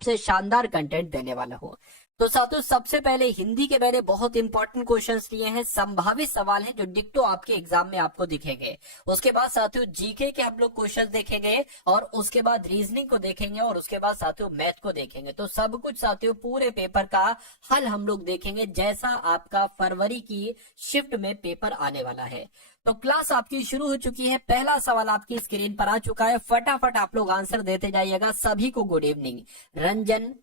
सबसे शानदार कंटेंट देने वाला हूँ। तो साथियों सबसे पहले हिंदी के मैंने बहुत इंपॉर्टेंट क्वेश्चंस लिए हैं, संभावित सवाल हैं जो डिक्टो आपके एग्जाम में आपको दिखेंगे। उसके बाद साथियों जीके के हम लोग क्वेश्चंस देखेंगे और उसके बाद रीजनिंग को देखेंगे और उसके बाद साथियों मैथ को देखेंगे। तो सब कुछ साथियों पूरे पेपर का हल हम लोग देखेंगे जैसा आपका फरवरी की शिफ्ट में पेपर आने वाला है। तो क्लास आपकी शुरू हो चुकी है। पहला सवाल आपकी स्क्रीन पर आ चुका है, फटाफट आप लोग आंसर देते जाइएगा। सभी को गुड इवनिंग। रंजन,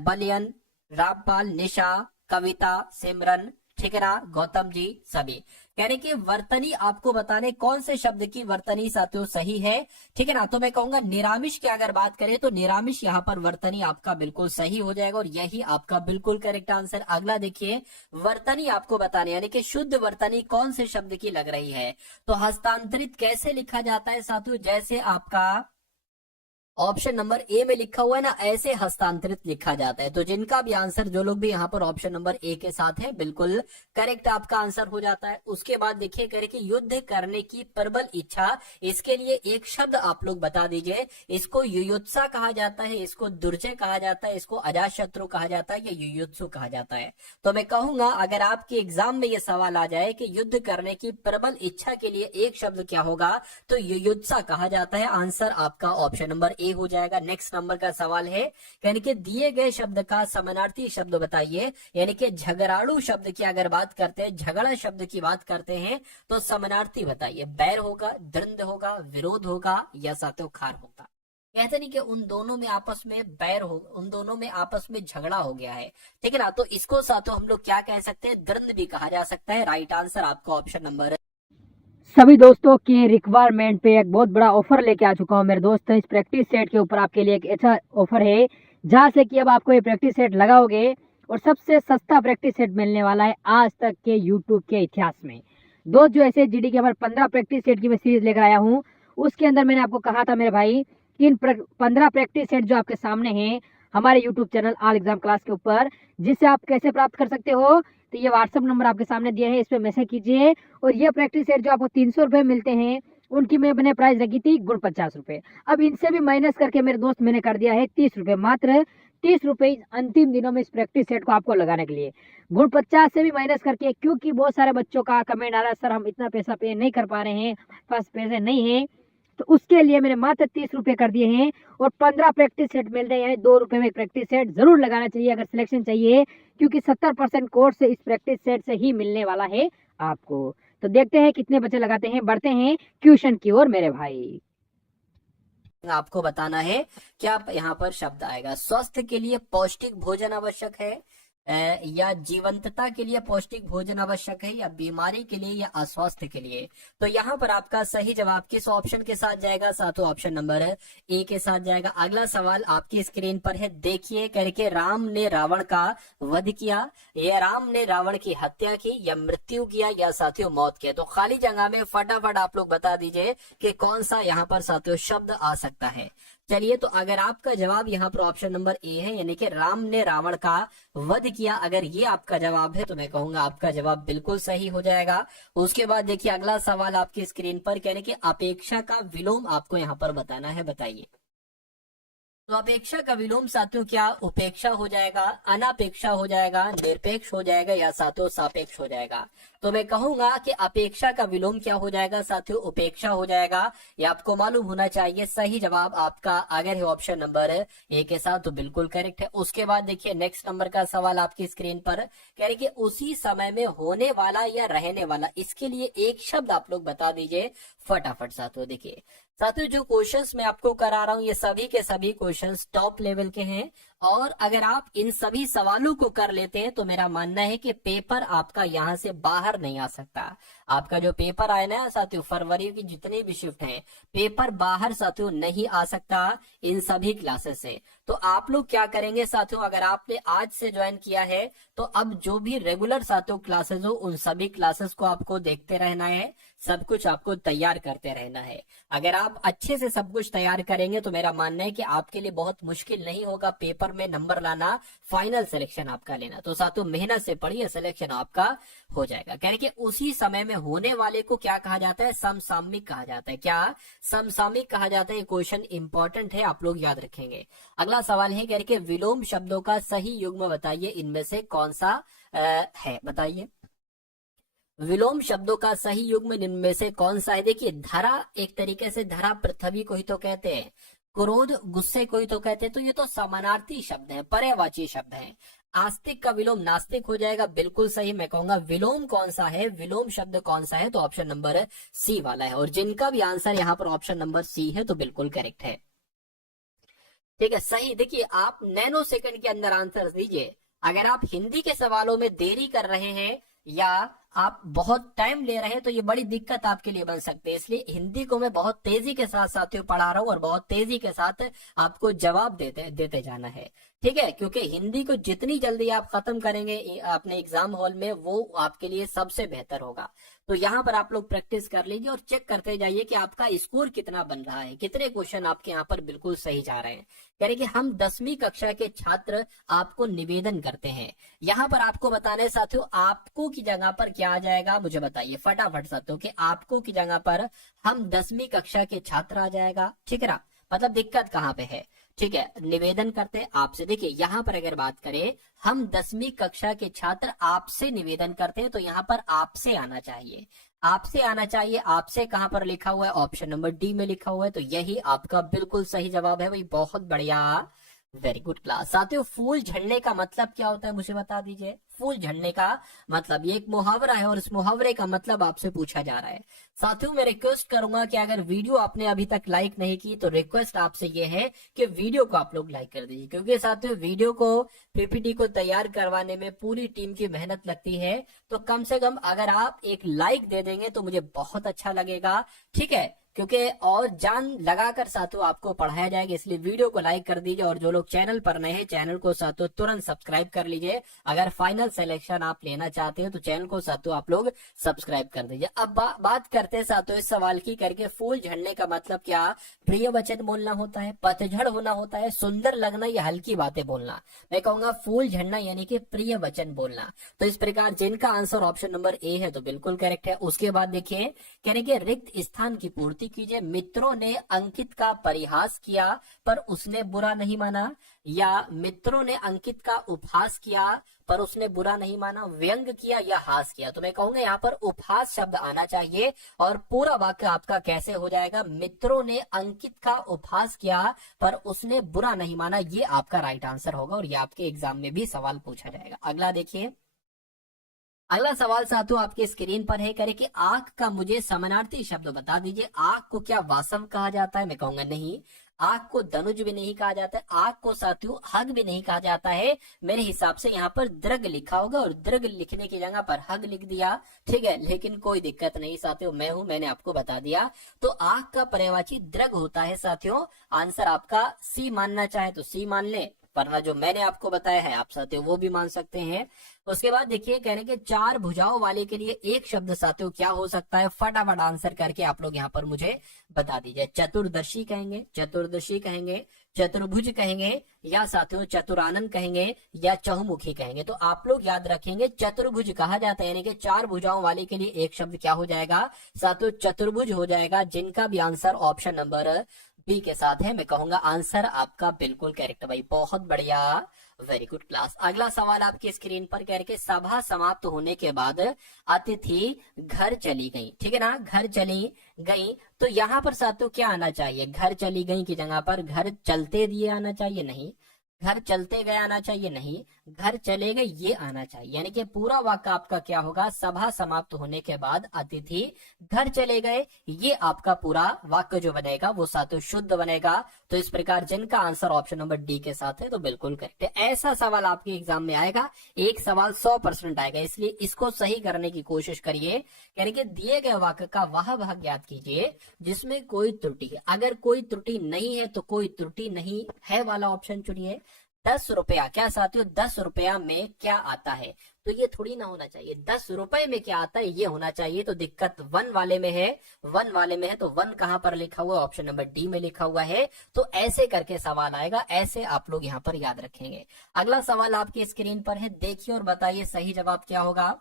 बलियन, रामपाल, निशा, कविता, सिमरन, ठिकरा, गौतम जी सभी कह रहे कि वर्तनी आपको बताने कौन से शब्द की वर्तनी साथियों सही है। ठीक है ना। तो मैं कहूंगा निरामिष की अगर बात करें तो निरामिष यहाँ पर वर्तनी आपका बिल्कुल सही हो जाएगा और यही आपका बिल्कुल करेक्ट आंसर। अगला देखिए, वर्तनी आपको बताने यानी कि शुद्ध वर्तनी कौन से शब्द की लग रही है। तो हस्तांतरित कैसे लिखा जाता है साथियों, जैसे आपका ऑप्शन नंबर ए में लिखा हुआ है ना, ऐसे हस्तांतरित लिखा जाता है। तो जिनका भी आंसर, जो लोग भी यहाँ पर ऑप्शन नंबर ए के साथ है, बिल्कुल करेक्ट आपका आंसर हो जाता है। उसके बाद देखिए कह रहे कि युद्ध करने की प्रबल इच्छा, इसके लिए एक शब्द आप लोग बता दीजिए। इसको युयुत्सा कहा जाता है, इसको दुर्जय कहा जाता है, इसको अजातशत्रु कहा जाता है या युयुत्सु कहा जाता है। तो मैं कहूंगा अगर आपके एग्जाम में ये सवाल आ जाए कि युद्ध करने की प्रबल इच्छा के लिए एक शब्द क्या होगा, तो युयुत्सा कहा जाता है। आंसर आपका ऑप्शन नंबर ए हो जाएगा। नेक्स्ट नंबर का सवाल है, यानी कि दिए गए शब्द का समानार्थी शब्द बताइए। यानी कि झगड़ालू शब्द की अगर बात करते हैं, झगड़ा शब्द की बात करते हैं, तो समानार्थी बताइए। बैर होगा, द्वंद्व होगा, विरोध होगा या साथियों खार होगा। कहते नहीं कि उन दोनों में आपस में बैर हो, उन दोनों में आपस में झगड़ा हो गया है। ठीक है ना। तो इसको साथियों हम लोग क्या कह सकते हैं, द्वंद्व भी कहा जा सकता है। राइट आंसर आपका ऑप्शन नंबर। सभी दोस्तों की रिक्वायरमेंट पे एक बहुत बड़ा ऑफर लेके आ चुका हूँ मेरे दोस्त। इस प्रैक्टिस सेट के ऊपर आपके लिए एक ऐसा ऑफर है जहाँ से कि अब आपको ये प्रैक्टिस सेट लगाओगे और सबसे सस्ता प्रैक्टिस सेट मिलने वाला है आज तक के यूट्यूब के इतिहास में। दोस्त जो ऐसे जीडी के हमारे 15 प्रैक्टिस सेट की मैं सीरीज लेकर आया हूँ, उसके अंदर मैंने आपको कहा था मेरे भाई कि इन 15 प्रैक्टिस सेट जो आपके सामने हैं हमारे YouTube channel all exam class के ऊपर, जिससे आप कैसे प्राप्त कर सकते हो। तो ये व्हाट्सअप नंबर आपके सामने दिया है, इस पर मैसेज कीजिए। और ये प्रैक्टिस सेट जो आपको 300 रुपए मिलते हैं, उनकी मैंने प्राइस रखी थी गुण 50 रुपए। अब इनसे भी माइनस करके मेरे दोस्त मैंने कर दिया है 30 रुपए, मात्र 30 रुपए अंतिम दिनों में इस प्रैक्टिस सेट को आपको लगाने के लिए। गुण 50 से भी माइनस करके, क्योंकि बहुत सारे बच्चों का कमेंट आ रहा है सर हम इतना पैसा पे नहीं कर पा रहे हैं, पास पैसे नहीं है, तो उसके लिए मैंने मात्र 30 रुपए कर दिए हैं। और 15 प्रैक्टिस सेट मिल रहे हैं, यानी 2 रुपए में प्रैक्टिस सेट जरूर लगाना चाहिए अगर सिलेक्शन चाहिए, क्योंकि 70% कोर्स इस प्रैक्टिस सेट से ही मिलने वाला है आपको। तो देखते हैं कितने बच्चे लगाते हैं, बढ़ते हैं क्वेश्चन की ओर मेरे भाई। आपको बताना है क्या यहाँ पर शब्द आएगा। स्वस्थ के लिए पौष्टिक भोजन आवश्यक है, या जीवंतता के लिए पौष्टिक भोजन आवश्यक है, या बीमारी के लिए या अस्वास्थ्य के लिए। तो यहाँ पर आपका सही जवाब किस ऑप्शन के साथ जाएगा साथियों, ऑप्शन नंबर ए के साथ जाएगा। अगला सवाल आपकी स्क्रीन पर है, देखिए करके राम ने रावण का वध किया, या राम ने रावण की हत्या की, या मृत्यु किया, या साथियों मौत किया। तो खाली जगह में फटाफट आप लोग बता दीजिए कि कौन सा यहाँ पर साथियों शब्द आ सकता है। चलिए, तो अगर आपका जवाब यहाँ पर ऑप्शन नंबर ए है, यानी कि राम ने रावण का वध किया, अगर ये आपका जवाब है तो मैं कहूंगा आपका जवाब बिल्कुल सही हो जाएगा। उसके बाद देखिए अगला सवाल आपकी स्क्रीन पर, यानी कि अपेक्षा का विलोम आपको यहाँ पर बताना है, बताइए। तो अपेक्षा का विलोम साथियों क्या उपेक्षा हो जाएगा, अनापेक्षा हो जाएगा, निरपेक्ष हो जाएगा, या साथियों सापेक्ष हो जाएगा। तो मैं कहूंगा कि अपेक्षा का विलोम क्या हो जाएगा साथियों, उपेक्षा हो जाएगा। ये आपको मालूम होना चाहिए। सही जवाब आपका अगर है ऑप्शन नंबर ए के साथ तो बिल्कुल करेक्ट है। उसके बाद देखिए नेक्स्ट नंबर का सवाल आपकी स्क्रीन पर कह रहे कि उसी समय में होने वाला या रहने वाला, इसके लिए एक शब्द आप लोग बता दीजिए फटाफट साथियों। देखिए साथियों जो क्वेश्चंस मैं आपको करा रहा हूं ये सभी के सभी क्वेश्चंस टॉप लेवल के हैं, और अगर आप इन सभी सवालों को कर लेते हैं तो मेरा मानना है कि पेपर आपका यहां से बाहर नहीं आ सकता। आपका जो पेपर आया ना साथियों, फरवरी की जितनी भी शिफ्ट हैं, पेपर बाहर साथियों नहीं आ सकता इन सभी क्लासेस से। तो आप लोग क्या करेंगे साथियों, अगर आपने आज से ज्वाइन किया है तो अब जो भी रेगुलर साथियों क्लासेस हो उन सभी क्लासेस को आपको देखते रहना है, सब कुछ आपको तैयार करते रहना है। अगर आप अच्छे से सब कुछ तैयार करेंगे तो मेरा मानना है कि आपके लिए बहुत मुश्किल नहीं होगा पेपर पेपर में नंबर लाना, फाइनल सिलेक्शन आपका लेना। तो साथियों मेहनत से पढ़िए, सिलेक्शन आपका हो जाएगा। कह रहे कि उसी समय में होने वाले को क्या कहा जाता है, समसामयिक कहा जाता है। क्या समसामयिक कहा जाता है। ये क्वेश्चन इंपॉर्टेंट है, आप लोग याद रखेंगे। अगला सवाल है, कह रहे कि विलोम शब्दों का सही युग्म बताइए, इनमें से कौन सा है, बताइए। विलोम शब्दों का सही युग्म इनमें से कौन सा है। देखिए धरा, एक तरीके से धरा पृथ्वी को ही तो कहते हैं, क्रोध गुस्से को ही तो कहते हैं। तो ये तो समानार्थी शब्द है, पर्यायवाची शब्द है। आस्तिक का विलोम नास्तिक हो जाएगा, बिल्कुल सही। मैं कहूंगा विलोम कौन सा है, विलोम शब्द कौन सा है, तो ऑप्शन नंबर सी वाला है। और जिनका भी आंसर यहाँ पर ऑप्शन नंबर सी है तो बिल्कुल करेक्ट है। ठीक है, सही। देखिए आप नैनो सेकंड के अंदर आंसर दीजिए। अगर आप हिंदी के सवालों में देरी कर रहे हैं या आप बहुत टाइम ले रहे हैं तो ये बड़ी दिक्कत आपके लिए बन सकती है। इसलिए हिंदी को मैं बहुत तेजी के साथ साथियों पढ़ा रहा हूँ और बहुत तेजी के साथ आपको जवाब देते जाना है। ठीक है, क्योंकि हिंदी को जितनी जल्दी आप खत्म करेंगे अपने एग्जाम हॉल में, वो आपके लिए सबसे बेहतर होगा। तो यहाँ पर आप लोग प्रैक्टिस कर लीजिए और चेक करते जाइए कि आपका स्कोर कितना बन रहा है, कितने क्वेश्चन आपके यहाँ पर बिल्कुल सही जा रहे हैं। कह रहे कि हम 10वीं कक्षा के छात्र आपको निवेदन करते हैं। यहाँ पर आपको बताने साथियों, आपको की जगह पर क्या आ जाएगा मुझे बताइए फटाफट साथियों, कि आपको की जगह पर हम 10वीं कक्षा के छात्र आ जाएगा। ठीक है ना, मतलब दिक्कत कहाँ पे है। ठीक है, निवेदन करते हैं आपसे। देखिए यहाँ पर अगर बात करें, हम 10वीं कक्षा के छात्र आपसे निवेदन करते हैं, तो यहाँ पर आपसे आना चाहिए, आपसे आना चाहिए। आपसे कहाँ पर लिखा हुआ है, ऑप्शन नंबर डी में लिखा हुआ है। तो यही आपका बिल्कुल सही जवाब है भाई, बहुत बढ़िया, वेरी गुड क्लास। साथियों फूल झड़ने का मतलब क्या होता है मुझे बता दीजिए। फूल झड़ने का मतलब, ये एक मुहावरा है और इस मुहावरे का मतलब आपसे पूछा जा रहा है। साथियों मैं रिक्वेस्ट करूंगा कि अगर वीडियो आपने अभी तक लाइक नहीं की तो रिक्वेस्ट आपसे ये है कि वीडियो को आप लोग लाइक कर दीजिए, क्योंकि साथियों वीडियो को पीपीटी को तैयार करवाने में पूरी टीम की मेहनत लगती है। तो कम से कम अगर आप एक लाइक दे देंगे तो मुझे बहुत अच्छा लगेगा। ठीक है, क्योंकि और जान लगाकर साथियों आपको पढ़ाया जाएगा, इसलिए वीडियो को लाइक कर दीजिए। और जो लोग चैनल पर नए हैं, चैनल को साथियों तुरंत सब्सक्राइब कर लीजिए। अगर फाइनल सिलेक्शन आप लेना चाहते हो तो चैनल को साथियों आप लोग सब्सक्राइब कर दीजिए। अब बात करते हैं साथियों इस सवाल की, करके फूल झड़ने का मतलब क्या, प्रिय वचन बोलना होता है, पतझड़ होना होता है, सुंदर लगना या हल्की बातें बोलना। मैं कहूंगा फूल झड़ना यानी कि प्रिय वचन बोलना। तो इस प्रकार जिनका आंसर ऑप्शन नंबर ए है तो बिल्कुल करेक्ट है। उसके बाद देखिए कहने के रिक्त स्थान की पूर्ति कीजिए। मित्रों ने अंकित का परिहास किया पर उसने बुरा नहीं माना, या मित्रों ने अंकित का उपहास किया पर उसने बुरा नहीं माना, व्यंग किया या हास किया। तो मैं कहूंगा यहाँ पर उपहास शब्द आना चाहिए और पूरा वाक्य आपका कैसे हो जाएगा, मित्रों ने अंकित का उपहास किया पर उसने बुरा नहीं माना। ये आपका राइट आंसर होगा और ये आपके एग्जाम में भी सवाल पूछा जाएगा। अगला देखिए, अगला सवाल साथियों आपके स्क्रीन पर है, करे कि आंख का मुझे समानार्थी शब्द बता दीजिए। आंख को क्या वासव कहा जाता है, मैं कहूंगा नहीं। आंख को धनुज भी नहीं कहा जाता है, आंख को साथियों हग भी नहीं कहा जाता है। मेरे हिसाब से यहाँ पर दृग लिखा होगा और दृग लिखने की जगह पर हग लिख दिया। ठीक है, लेकिन कोई दिक्कत नहीं साथियों, मैं हूं, मैंने आपको बता दिया। तो आंख का पर्यायवाची दृग होता है साथियों। आंसर आपका सी मानना चाहे तो सी मान ले, वरना जो मैंने आपको बताया है आप साथियों वो भी मान सकते हैं। उसके बाद देखिए कहने के चार भुजाओं वाले के लिए एक शब्द साथियों क्या हो सकता है, फटाफट आंसर करके आप लोग यहाँ पर मुझे बता दीजिए। चतुर्दशी कहेंगे, चतुर्दशी कहेंगे, चतुर्भुज कहेंगे, या साथियों चतुरानन कहेंगे, या चहुमुखी कहेंगे। तो आप लोग याद रखेंगे चतुर्भुज कहा जाता है, यानी कि चार भुजाओं वाले के लिए एक शब्द क्या हो जाएगा साथियों, चतुर्भुज हो जाएगा। जिनका भी आंसर ऑप्शन नंबर बी के साथ है, मैं कहूंगा आंसर आपका बिल्कुल करेक्ट भाई, बहुत बढ़िया, वेरी गुड क्लास। अगला सवाल आपकी स्क्रीन पर कह रहे सभा समाप्त होने के बाद अतिथि घर चली गई। ठीक है ना, घर चली गई। तो यहाँ पर साथियों क्या आना चाहिए, घर चली गई की जगह पर घर चलते दिए आना चाहिए, नहीं। घर चलते गए आना चाहिए, नहीं। घर चले गए ये आना चाहिए। यानी कि पूरा वाक्य आपका क्या होगा, सभा समाप्त होने के बाद अतिथि घर चले गए, ये आपका पूरा वाक्य जो बनेगा वो साथियों शुद्ध बनेगा। तो इस प्रकार जिनका आंसर ऑप्शन नंबर डी के साथ है तो बिल्कुल करेक्ट है। ऐसा सवाल आपके एग्जाम में आएगा, एक सवाल 100% आएगा, इसलिए इसको सही करने की कोशिश करिए। यानी कि दिए गए वाक्य का वह भाग याद कीजिए जिसमें कोई त्रुटि है। अगर कोई त्रुटि नहीं है तो कोई त्रुटि नहीं है वाला ऑप्शन चुनिए। 10 रुपया, क्या साथियों 10 रुपया में क्या आता है? तो ये थोड़ी ना होना चाहिए, 10 रुपए में क्या आता है ये होना चाहिए। तो दिक्कत वन वाले में है, वन वाले में है। तो वन कहां पर लिखा हुआ है? ऑप्शन नंबर डी में लिखा हुआ है। तो ऐसे करके सवाल आएगा, ऐसे आप लोग यहाँ पर याद रखेंगे। अगला सवाल आपकी स्क्रीन पर है, देखिए और बताइए सही जवाब क्या होगा।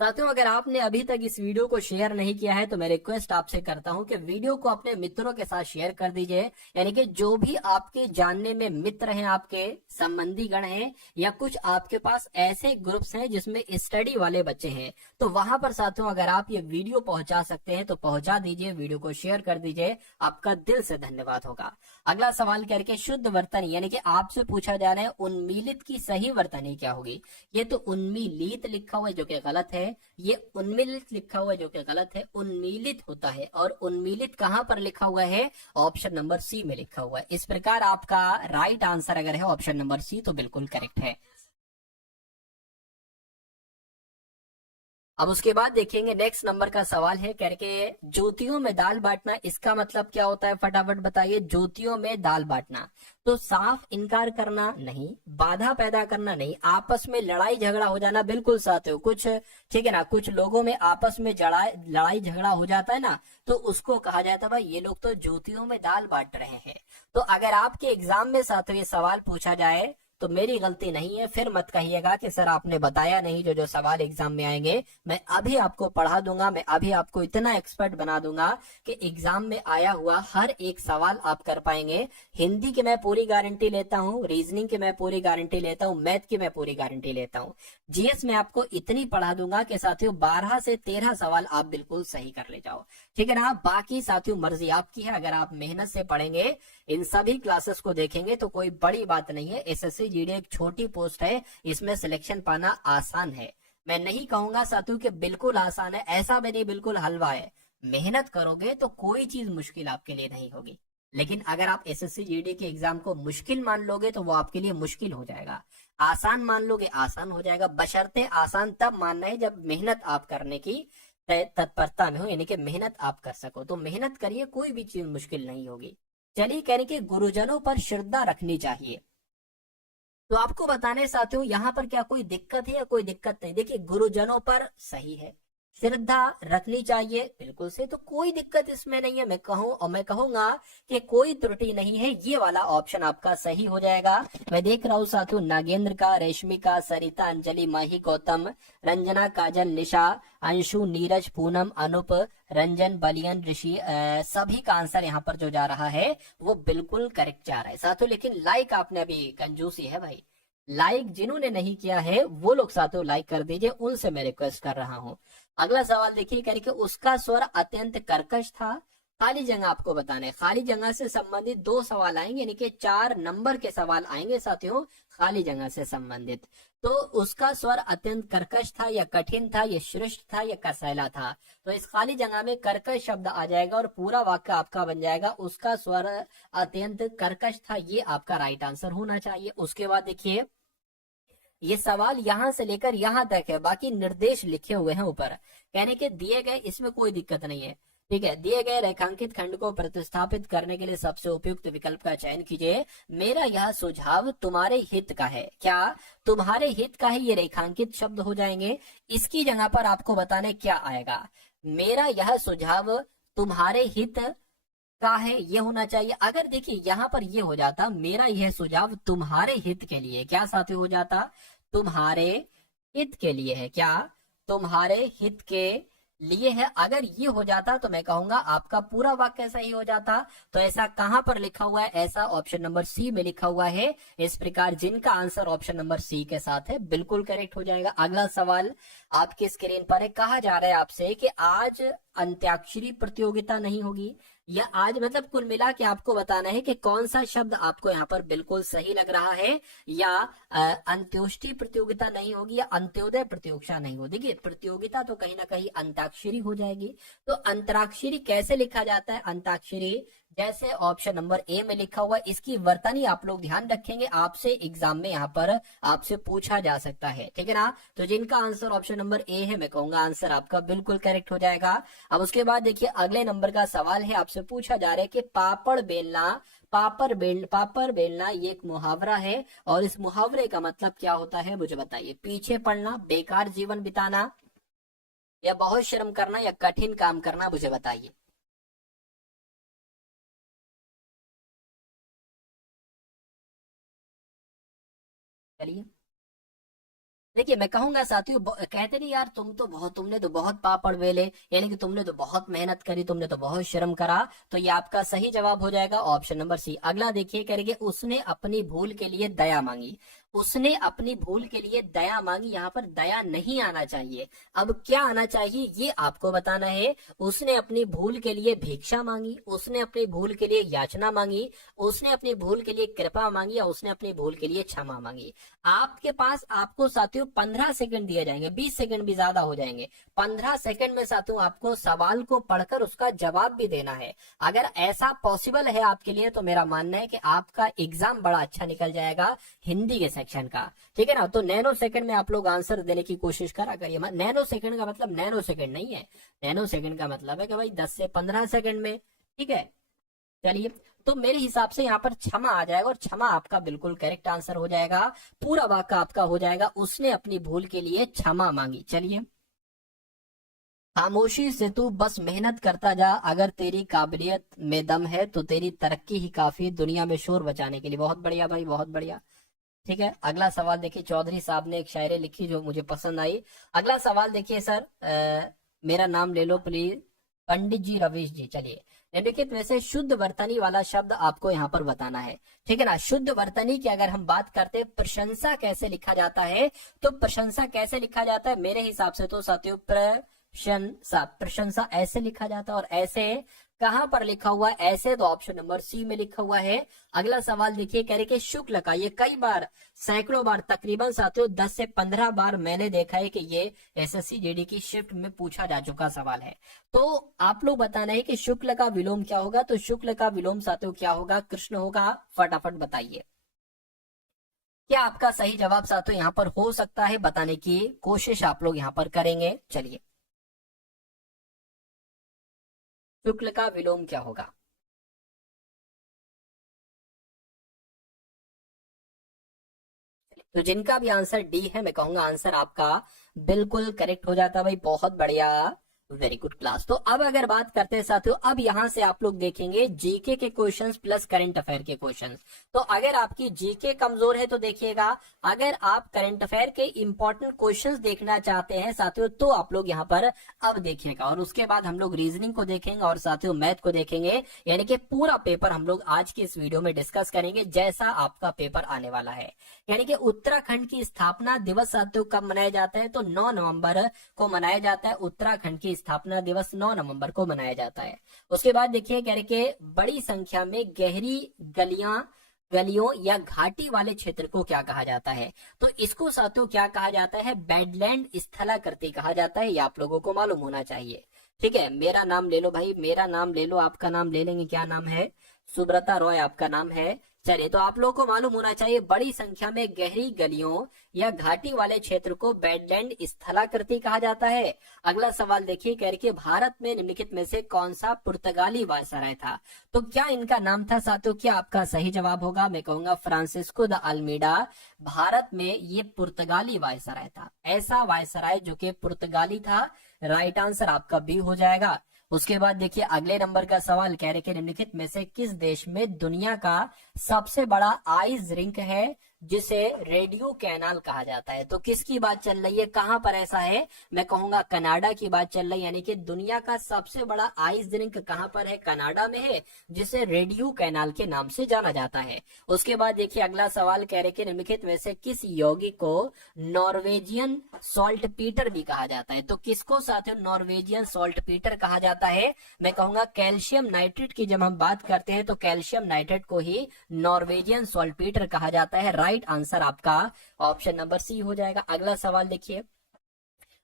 साथियों अगर आपने अभी तक इस वीडियो को शेयर नहीं किया है तो मैं रिक्वेस्ट आपसे करता हूं कि वीडियो को अपने मित्रों के साथ शेयर कर दीजिए। यानी कि जो भी आपके जानने में मित्र हैं, आपके संबंधी गण हैं, या कुछ आपके पास ऐसे ग्रुप्स हैं जिसमें स्टडी वाले बच्चे हैं, तो वहां पर साथियों अगर आप ये वीडियो पहुंचा सकते हैं तो पहुंचा दीजिए, वीडियो को शेयर कर दीजिए, आपका दिल से धन्यवाद होगा। अगला सवाल करके शुद्ध वर्तनी, यानी कि आपसे पूछा जा रहा है उन्मीलित की सही वर्तनी क्या होगी। ये तो उन्मीलित लिखा हुआ है जो कि गलत है, ये उन्मीलित लिखा हुआ है जो कि गलत है। उन्मीलित होता है, और उन्मीलित कहां पर लिखा हुआ है? ऑप्शन नंबर सी में लिखा हुआ है। इस प्रकार आपका राइट आंसर अगर है ऑप्शन नंबर सी तो बिल्कुल करेक्ट है। अब उसके बाद देखेंगे नेक्स्ट नंबर का सवाल है करके ज्योतियों में दाल बांटना, इसका मतलब क्या होता है फटाफट बताइए। ज्योतियों में दाल बांटना तो साफ इनकार करना नहीं, बाधा पैदा करना नहीं, आपस में लड़ाई झगड़ा हो जाना, बिल्कुल साथियों कुछ ठीक है ना, कुछ लोगों में आपस में लड़ाई झगड़ा हो जाता है ना, तो उसको कहा जाता है भाई ये लोग तो ज्योतियों में दाल बांट रहे हैं। तो अगर आपके एग्जाम में साथियों ये सवाल पूछा जाए तो मेरी गलती नहीं है, फिर मत कहिएगा कि सर आपने बताया नहीं। जो जो सवाल एग्जाम में आएंगे मैं अभी आपको पढ़ा दूंगा, मैं अभी आपको इतना एक्सपर्ट बना दूंगा कि एग्जाम में आया हुआ हर एक सवाल आप कर पाएंगे। हिंदी की मैं पूरी गारंटी लेता हूँ, रीजनिंग की मैं पूरी गारंटी लेता हूँ, मैथ की मैं पूरी गारंटी लेता हूँ। जीएस में आपको इतनी पढ़ा दूंगा कि साथियों 12 से 13 सवाल आप बिल्कुल सही कर ले जाओ, ठीक है ना। बाकी साथियों मर्जी आपकी है, अगर आप मेहनत से पढ़ेंगे, इन सभी क्लासेस को देखेंगे तो कोई बड़ी बात नहीं है। एसएससी जीडी एक छोटी पोस्ट है, इसमें सिलेक्शन पाना आसान है। मैं नहीं कहूंगा साथियों कि बिल्कुल आसान है, ऐसा भी नहीं बिल्कुल हलवा है। मेहनत करोगे तो कोई चीज मुश्किल आपके लिए नहीं होगी, लेकिन अगर आप एसएससी जीडी के एग्जाम को मुश्किल मान लोगे तो वो आपके लिए मुश्किल हो जाएगा। आसान मान लोगे आसान हो जाएगा, बशर्ते आसान तब मानना है जब मेहनत आप करने की तत्परता में हो, यानी कि मेहनत आप कर सको। तो मेहनत करिए, कोई भी चीज मुश्किल नहीं होगी। चलिए कहने के गुरुजनों पर श्रद्धा रखनी चाहिए, तो आपको बताने साथियों यहाँ पर क्या कोई दिक्कत है या कोई दिक्कत नहीं। देखिए गुरुजनों पर सही है, श्रद्धा रखनी चाहिए बिल्कुल से, तो कोई दिक्कत इसमें नहीं है। मैं कहूँ और मैं कहूंगा कि कोई त्रुटि नहीं है, ये वाला ऑप्शन आपका सही हो जाएगा। मैं देख रहा हूँ साथियों नागेंद्र, रेशमिका, सरिता, अंजलि, माही, गौतम, रंजना, काजल, निशा, अंशु, नीरज, पूनम, अनूप, रंजन, बलियन, ऋषि, सभी का आंसर यहाँ पर जो जा रहा है वो बिल्कुल करेक्ट जा रहा है साथियों। लेकिन लाइक आपने अभी कंजूसी है भाई, लाइक जिन्होंने नहीं किया है वो लोग साथियों लाइक कर दीजिए, उनसे मैं रिक्वेस्ट कर रहा हूँ। अगला सवाल देखिए करके उसका स्वर अत्यंत कर्कश था। खाली जगह आपको बताना है, खाली जगह से संबंधित 2 सवाल आएंगे, यानी कि 4 नंबर के सवाल आएंगे साथियों खाली जगह से संबंधित। तो उसका स्वर अत्यंत कर्कश था या कठिन था या श्रेष्ठ था या कसैला था, तो इस खाली जगह में कर्कश शब्द आ जाएगा और पूरा वाक्य आपका बन जाएगा उसका स्वर अत्यंत कर्कश था, ये आपका राइट आंसर होना चाहिए। उसके बाद देखिए ये सवाल यहां से लेकर यहां तक है, बाकी निर्देश लिखे हुए हैं ऊपर, कहने के दिए गए, इसमें कोई दिक्कत नहीं है, ठीक है। दिए गए रेखांकित खंड को प्रतिस्थापित करने के लिए सबसे उपयुक्त विकल्प का चयन कीजिए। मेरा यह सुझाव तुम्हारे हित का है, क्या तुम्हारे हित का है, ये रेखांकित शब्द हो जाएंगे। इसकी जगह पर आपको बताने क्या आएगा, मेरा यह सुझाव तुम्हारे हित का है, ये होना चाहिए। अगर देखिए यहाँ पर ये हो जाता मेरा यह सुझाव तुम्हारे हित के लिए, क्या साथी हो जाता, तुम्हारे हित के लिए है, क्या तुम्हारे हित के लिए है। अगर ये हो जाता तो मैं कहूंगा आपका पूरा वाक्य सही हो जाता। तो ऐसा कहां पर लिखा हुआ है, ऐसा ऑप्शन नंबर सी में लिखा हुआ है। इस प्रकार जिनका आंसर ऑप्शन नंबर सी के साथ है बिल्कुल करेक्ट हो जाएगा। अगला सवाल आपकी स्क्रीन पर है, कहा जा रहा है आपसे कि आज अंत्याक्षरी प्रतियोगिता नहीं होगी, या आज मतलब कुल मिला के आपको बताना है कि कौन सा शब्द आपको यहाँ पर बिल्कुल सही लग रहा है, या अंत्योष्टि प्रतियोगिता नहीं होगी या अंत्योदय प्रतियोगिता नहीं होगी। देखिए प्रतियोगिता तो कहीं ना कहीं अंताक्षरी हो जाएगी, तो अंतराक्षरी कैसे लिखा जाता है, अंताक्षरी जैसे ऑप्शन नंबर ए में लिखा हुआ है। इसकी वर्तनी आप लोग ध्यान रखेंगे, आपसे एग्जाम में यहाँ पर आपसे पूछा जा सकता है, ठीक है ना। तो जिनका आंसर ऑप्शन नंबर ए है मैं कहूंगा आंसर आपका बिल्कुल करेक्ट हो जाएगा। अब उसके बाद देखिए अगले नंबर का सवाल है, आपसे पूछा जा रहा है कि पापड़ बेलना पापर बेलना ये एक मुहावरा है, और इस मुहावरे का मतलब क्या होता है मुझे बताइए। पीछे पड़ना, बेकार जीवन बिताना, या बहुत श्रम करना, या कठिन काम करना, मुझे बताइए। चलिए देखिए, मैं कहूंगा साथियों, कहते नहीं यार तुमने तो बहुत पापड़ बेले, यानी कि तुमने तो बहुत मेहनत करी, तुमने तो बहुत श्रम करा। तो ये आपका सही जवाब हो जाएगा ऑप्शन नंबर सी। अगला देखिए, करेंगे उसने अपनी भूल के लिए दया मांगी। उसने अपनी भूल के लिए दया मांगी, यहाँ पर दया नहीं आना चाहिए। अब क्या आना चाहिए ये आपको बताना है। उसने अपनी भूल के लिए भिक्षा मांगी, उसने अपनी भूल के लिए याचना मांगी, उसने अपनी भूल के लिए कृपा मांगी, या उसने अपनी भूल के लिए क्षमा मांगी। आपके पास आपको साथियों 15 सेकंड दिए जाएंगे, 20 सेकंड भी ज्यादा हो जाएंगे। 15 सेकंड में साथियों आपको सवाल को पढ़कर उसका जवाब भी देना है। अगर ऐसा पॉसिबल है आपके लिए तो मेरा मानना है कि आपका एग्जाम बड़ा अच्छा निकल जाएगा हिंदी के सेक्शन का, ठीक है ना। तो नैनो सेकंड में आप लोग आंसर देने की कोशिश करा करिए। नैनो सेकंड का मतलब नैनो सेकंड नहीं है, नैनो सेकंड का मतलब है कि भाई 10 से 15 सेकंड में, ठीक है। चलिए, तो मेरे हिसाब से यहाँ पर क्षमा आ जाएगा, और क्षमा आपका बिल्कुल करेक्ट आंसर हो जाएगा। पूरा वाक्य आपका हो जाएगा, उसने अपनी भूल के लिए क्षमा मांगी। चलिए, खामोशी से तू बस मेहनत करता जा, अगर तेरी काबिलियत में दम है तो तेरी तरक्की ही काफी दुनिया में शोर बचाने के लिए। बहुत बढ़िया भाई, बहुत बढ़िया। ठीक है, अगला सवाल देखिए, चौधरी साहब ने एक शायरी लिखी जो मुझे पसंद आई। अगला सवाल देखिए सर, मेरा नाम ले लो प्लीज, पंडित जी रवीश जी। चलिए, निम्नलिखित में से शुद्ध वर्तनी वाला शब्द आपको यहाँ पर बताना है, ठीक है ना। शुद्ध वर्तनी की अगर हम बात करते हैं, प्रशंसा कैसे लिखा जाता है, तो प्रशंसा कैसे लिखा जाता है मेरे हिसाब से तो साथियों प्रशंसा, प्रशंसा ऐसे लिखा जाता है। और ऐसे कहां पर लिखा हुआ है, ऐसे तो ऑप्शन नंबर सी में लिखा हुआ है। अगला सवाल देखिए, कह रहे कि शुक्ल का, ये कई बार, सैकड़ों बार, तकरीबन साथियों 10 से 15 बार मैंने देखा है कि ये एसएससी जीडी की शिफ्ट में पूछा जा चुका सवाल है। तो आप लोग बताना है कि शुक्ल का विलोम क्या होगा। तो शुक्ल का विलोम साथियों क्या होगा, कृष्ण होगा। फटाफट बताइए, क्या आपका सही जवाब साथियों यहाँ पर हो सकता है, बताने की कोशिश आप लोग यहाँ पर करेंगे। चलिए, शुक्ल का विलोम क्या होगा। तो जिनका भी आंसर डी है, मैं कहूंगा आंसर आपका बिल्कुल करेक्ट हो जाता है भाई, बहुत बढ़िया, वेरी गुड क्लास। तो अब अगर बात करते हैं साथियों, अब यहां से आप लोग देखेंगे जीके के क्वेश्चंस प्लस करंट अफेयर के क्वेश्चंस। तो अगर आपकी जीके कमजोर है तो देखिएगा, अगर आप करंट अफेयर के इंपॉर्टेंट क्वेश्चंस देखना चाहते हैं साथियों, तो आप लोग यहाँ पर अब देखिएगा। और उसके बाद हम लोग रीजनिंग को देखेंगे और साथियों मैथ को देखेंगे, यानी कि पूरा पेपर हम लोग आज की इस वीडियो में डिस्कस करेंगे, जैसा आपका पेपर आने वाला है। यानी कि उत्तराखंड की स्थापना दिवस साथियों कब मनाया जाता है, तो 9 नवंबर को मनाया जाता है। उत्तराखंड की स्थापना दिवस 9 नवंबर को मनाया जाता है। उसके बाद देखिए, कह रहे कि बड़ी संख्या में गहरी गलियों या घाटी वाले क्षेत्र को क्या कहा जाता है, तो इसको साथियों क्या कहा जाता है, बेडलैंड स्थलाकृति कहा जाता है। ये आप लोगों को मालूम होना चाहिए, ठीक है। मेरा नाम ले लो भाई, मेरा नाम ले लो, आपका नाम ले लेंगे, क्या नाम है, सुब्रता रॉय आपका नाम है। चलिए, तो आप लोगों को मालूम होना चाहिए, बड़ी संख्या में गहरी गलियों या घाटी वाले क्षेत्र को बेडलैंड स्थलाकृति कहा जाता है। अगला सवाल देखिए, कह रहे कि भारत में निम्नलिखित में से कौन सा पुर्तगाली वायसराय था, तो क्या इनका नाम था साथियों, क्या आपका सही जवाब होगा, मैं कहूंगा फ्रांसिस्को द अल्मीडा। भारत में ये पुर्तगाली वायसराय था, ऐसा वायसराय जो कि पुर्तगाली था। राइट आंसर आपका बी हो जाएगा। उसके बाद देखिए, अगले नंबर का सवाल कह रहे कि निम्नलिखित में से किस देश में दुनिया का सबसे बड़ा आइस रिंक है जिसे रेडियो कैनाल कहा जाता है, तो किसकी बात चल रही है, कहां पर ऐसा है, मैं कहूंगा कनाडा की बात चल रही है। यानी कि दुनिया का सबसे बड़ा आइस रिंक कहां पर है, कनाडा में है, जिसे रेडियो कैनाल के नाम से जाना जाता है। उसके बाद देखिए, अगला सवाल कह रहे कि निम्नलिखित में से किस यौगिक को नॉर्वेजियन सॉल्ट पीटर भी कहा जाता है, तो किसको साथियों नॉर्वेजियन सॉल्ट पीटर कहा जाता है, मैं कहूंगा कैल्शियम नाइट्रेट की जब हम बात करते हैं तो कैल्शियम नाइट्रेट को ही नॉर्वेजियन सॉल्ट पीटर कहा जाता है। राइट आंसर आपका ऑप्शन नंबर सी हो जाएगा। अगला सवाल देखिए,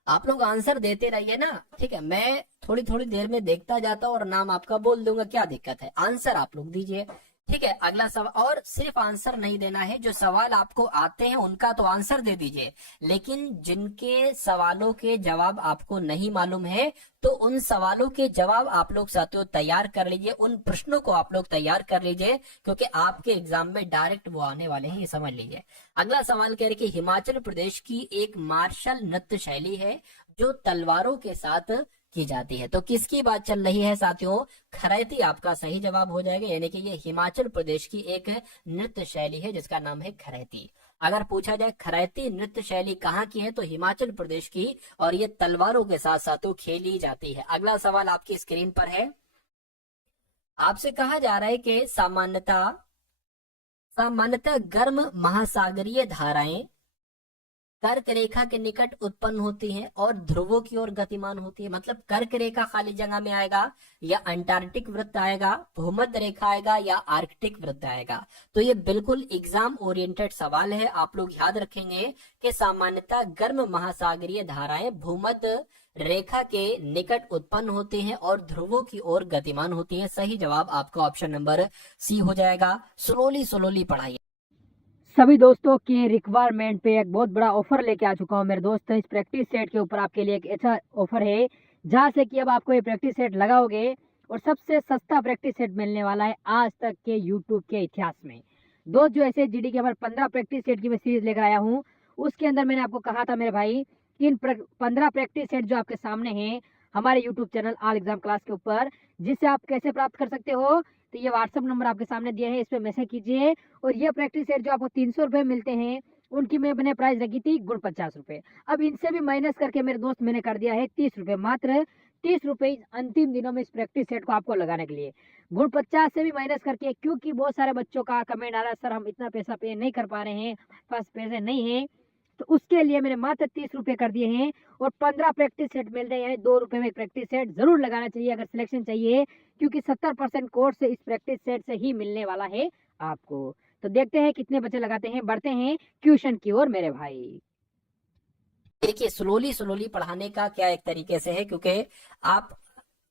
आप लोग आंसर देते रहिए ना, ठीक है, मैं थोड़ी थोड़ी देर में देखता जाता हूँ और नाम आपका बोल दूंगा, क्या दिक्कत है, आंसर आप लोग दीजिए। ठीक है, अगला सवाल। और सिर्फ आंसर नहीं देना है, जो सवाल आपको आते हैं उनका तो आंसर दे दीजिए, लेकिन जिनके सवालों के जवाब आपको नहीं मालूम है तो उन सवालों के जवाब आप लोग साथियों तैयार कर लीजिए, उन प्रश्नों को आप लोग तैयार कर लीजिए, क्योंकि आपके एग्जाम में डायरेक्ट वो आने वाले हैं, ये समझ लीजिए। अगला सवाल कह रहे कि हिमाचल प्रदेश की एक मार्शल नृत्य शैली है जो तलवारों के साथ की जाती है, तो किसकी बात चल रही है साथियों? खरैती आपका सही जवाब हो जाएगा, यानी कि ये हिमाचल प्रदेश की एक नृत्य शैली है जिसका नाम है खरैती। अगर पूछा जाए खरैती नृत्य शैली कहाँ की है तो हिमाचल प्रदेश की, और ये तलवारों के साथ साथियों खेली जाती है। अगला सवाल आपकी स्क्रीन पर है, आपसे कहा जा रहा है कि सामान्यतः गर्म महासागरीय धाराएं कर्क रेखा के निकट उत्पन्न होती हैं और ध्रुवों की ओर गतिमान होती है। मतलब कर्क रेखा खाली जगह में आएगा, या अंटार्कटिक वृत्त आएगा, भूमध्य रेखा आएगा, या आर्कटिक वृत्त आएगा। तो ये बिल्कुल एग्जाम ओरिएंटेड सवाल है, आप लोग याद रखेंगे कि सामान्यतः गर्म महासागरीय धाराएं भूमध्य रेखा के निकट उत्पन्न होती हैं और ध्रुवों की ओर गतिमान होती हैं। सही जवाब आपका ऑप्शन नंबर सी हो जाएगा। स्लोली पढ़ाइए। सभी दोस्तों के रिक्वायरमेंट पे एक बहुत बड़ा ऑफर लेके आ चुका हूँ मेरे दोस्त। इस प्रैक्टिस सेट के ऊपर आपके लिए एक अच्छा ऑफर है, जहाँ से कि अब आपको ये प्रैक्टिस सेट लगाओगे और सबसे सस्ता प्रैक्टिस सेट मिलने वाला है आज तक के यूट्यूब के इतिहास में। दोस्त जो ऐसे जीडी के 15 प्रैक्टिस सेट की मैं सीरीज लेकर आया हूँ, उसके अंदर मैंने आपको कहा था मेरे भाई कि इन 15 प्रैक्टिस सेट जो आपके सामने हैं हमारे YouTube channel all exam class के ऊपर, जिससे आप कैसे प्राप्त कर सकते हो, तो ये व्हाट्सअप नंबर आपके सामने दिया है, इस पे मैसेज कीजिए। और ये प्रैक्टिस सेट जो आपको 300 रुपए मिलते हैं, उनकी मैंने प्राइस रखी थी गुण 50 रुपए। अब इनसे भी माइनस करके मेरे दोस्त मैंने कर दिया है 30 रुपए, मात्र 30 रुपए अंतिम दिनों में इस प्रैक्टिस सेट को आपको लगाने के लिए। गुण 50 से भी माइनस करके, क्योंकि बहुत सारे बच्चों का कमेंट आ रहा है सर हम इतना पैसा पे नहीं कर पा रहे हैं, पास पैसे नहीं है, तो उसके लिए मैंने मात्र 30 रुपए कर दिए हैं। और 15 प्रैक्टिस सेट मिल रहे हैं, 2 रुपए में एक प्रैक्टिस सेट जरूर लगाना चाहिए अगर सिलेक्शन चाहिए, क्योंकि 70% कोर्स इस प्रैक्टिस सेट से ही मिलने वाला है आपको। तो देखते हैं कितने बच्चे लगाते हैं, बढ़ते हैं ट्यूशन की ओर मेरे भाई। देखिए स्लोली पढ़ाने का क्या एक तरीके से है, क्योंकि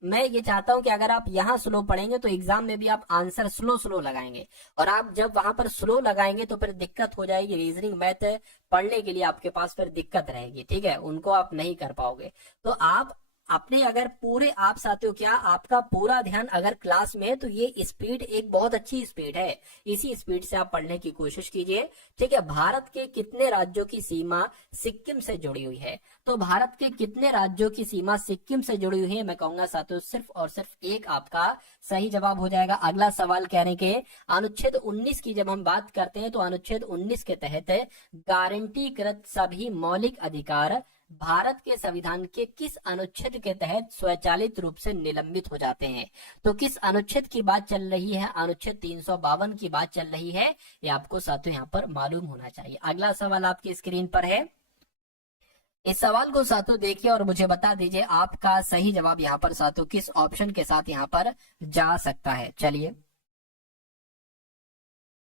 मैं ये चाहता हूं कि अगर आप यहाँ स्लो पढ़ेंगे तो एग्जाम में भी आप आंसर स्लो लगाएंगे, और आप जब वहां पर स्लो लगाएंगे तो फिर दिक्कत हो जाएगी, रीजनिंग मैथ पढ़ने के लिए आपके पास फिर दिक्कत रहेगी, ठीक है, उनको आप नहीं कर पाओगे। तो आप अपने अगर पूरे आप साथियों क्या आपका पूरा ध्यान अगर क्लास में है तो ये स्पीड एक बहुत अच्छी स्पीड है, इसी स्पीड से आप पढ़ने की कोशिश कीजिए, ठीक है। भारत के कितने राज्यों की सीमा सिक्किम से जुड़ी हुई है? तो भारत के कितने राज्यों की सीमा सिक्किम से जुड़ी हुई है? मैं कहूंगा साथियों सिर्फ और सिर्फ एक आपका सही जवाब हो जाएगा। अगला सवाल कह रहे के अनुच्छेद 19 की जब हम बात करते हैं तो अनुच्छेद 19 के तहत गारंटीकृत सभी मौलिक अधिकार भारत के संविधान के किस अनुच्छेद के तहत स्वचालित रूप से निलंबित हो जाते हैं? तो किस अनुच्छेद की बात चल रही है? अनुच्छेद 352 की बात चल रही है, ये आपको साथियों यहाँ पर मालूम होना चाहिए। अगला सवाल आपकी स्क्रीन पर है, इस सवाल को साथियों देखिए और मुझे बता दीजिए आपका सही जवाब यहाँ पर साथियों किस ऑप्शन के साथ यहाँ पर जा सकता है। चलिए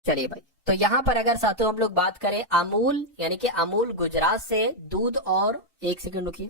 भाई, तो यहाँ पर अगर साथियों हम लोग बात करें अमूल, यानी कि अमूल गुजरात से दूध, और एक सेकंड रुकिए,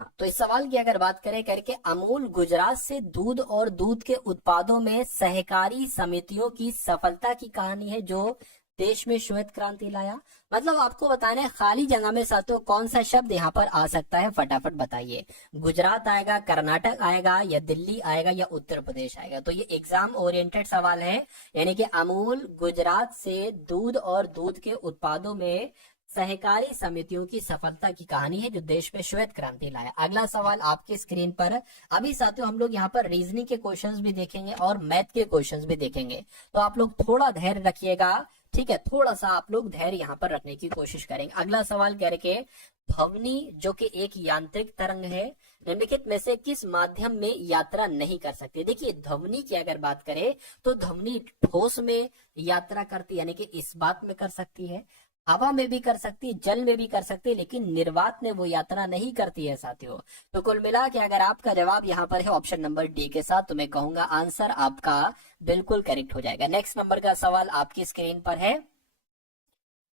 हाँ, तो इस सवाल की अगर बात करें करके अमूल गुजरात से दूध और दूध के उत्पादों में सहकारी समितियों की सफलता की कहानी है जो देश में श्वेत क्रांति लाया। मतलब आपको बताना है खाली जगह में साथियों कौन सा शब्द यहाँ पर आ सकता है, फटाफट बताइए। गुजरात आएगा, कर्नाटक आएगा, या दिल्ली आएगा, या उत्तर प्रदेश आएगा? तो ये एग्जाम ओरिएंटेड सवाल है, यानी कि अमूल गुजरात से दूध और दूध के उत्पादों में सहकारी समितियों की सफलता की कहानी है जो देश में श्वेत क्रांति लाया। अगला सवाल आपके स्क्रीन पर। अभी साथियों हम लोग यहाँ पर रीजनिंग के क्वेश्चंस भी देखेंगे और मैथ के क्वेश्चंस भी देखेंगे, तो आप लोग थोड़ा धैर्य रखिएगा, ठीक है, थोड़ा सा आप लोग धैर्य यहाँ पर रखने की कोशिश करेंगे। अगला सवाल कह रहे ध्वनि जो कि एक यांत्रिक तरंग है निम्नलिखित में से किस माध्यम में यात्रा नहीं कर सकती? देखिए ध्वनि की अगर बात करें तो ध्वनि ठोस में यात्रा करती, यानी कि इस बात में कर सकती है, हवा में भी कर सकती है, जल में भी कर सकती है, लेकिन निर्वात में वो यात्रा नहीं करती है साथियों। तो कुल मिला के अगर आपका जवाब यहाँ पर है ऑप्शन नंबर डी के साथ, तो मैं कहूंगा आंसर आपका बिल्कुल करेक्ट हो जाएगा। नेक्स्ट नंबर का सवाल आपकी स्क्रीन पर है,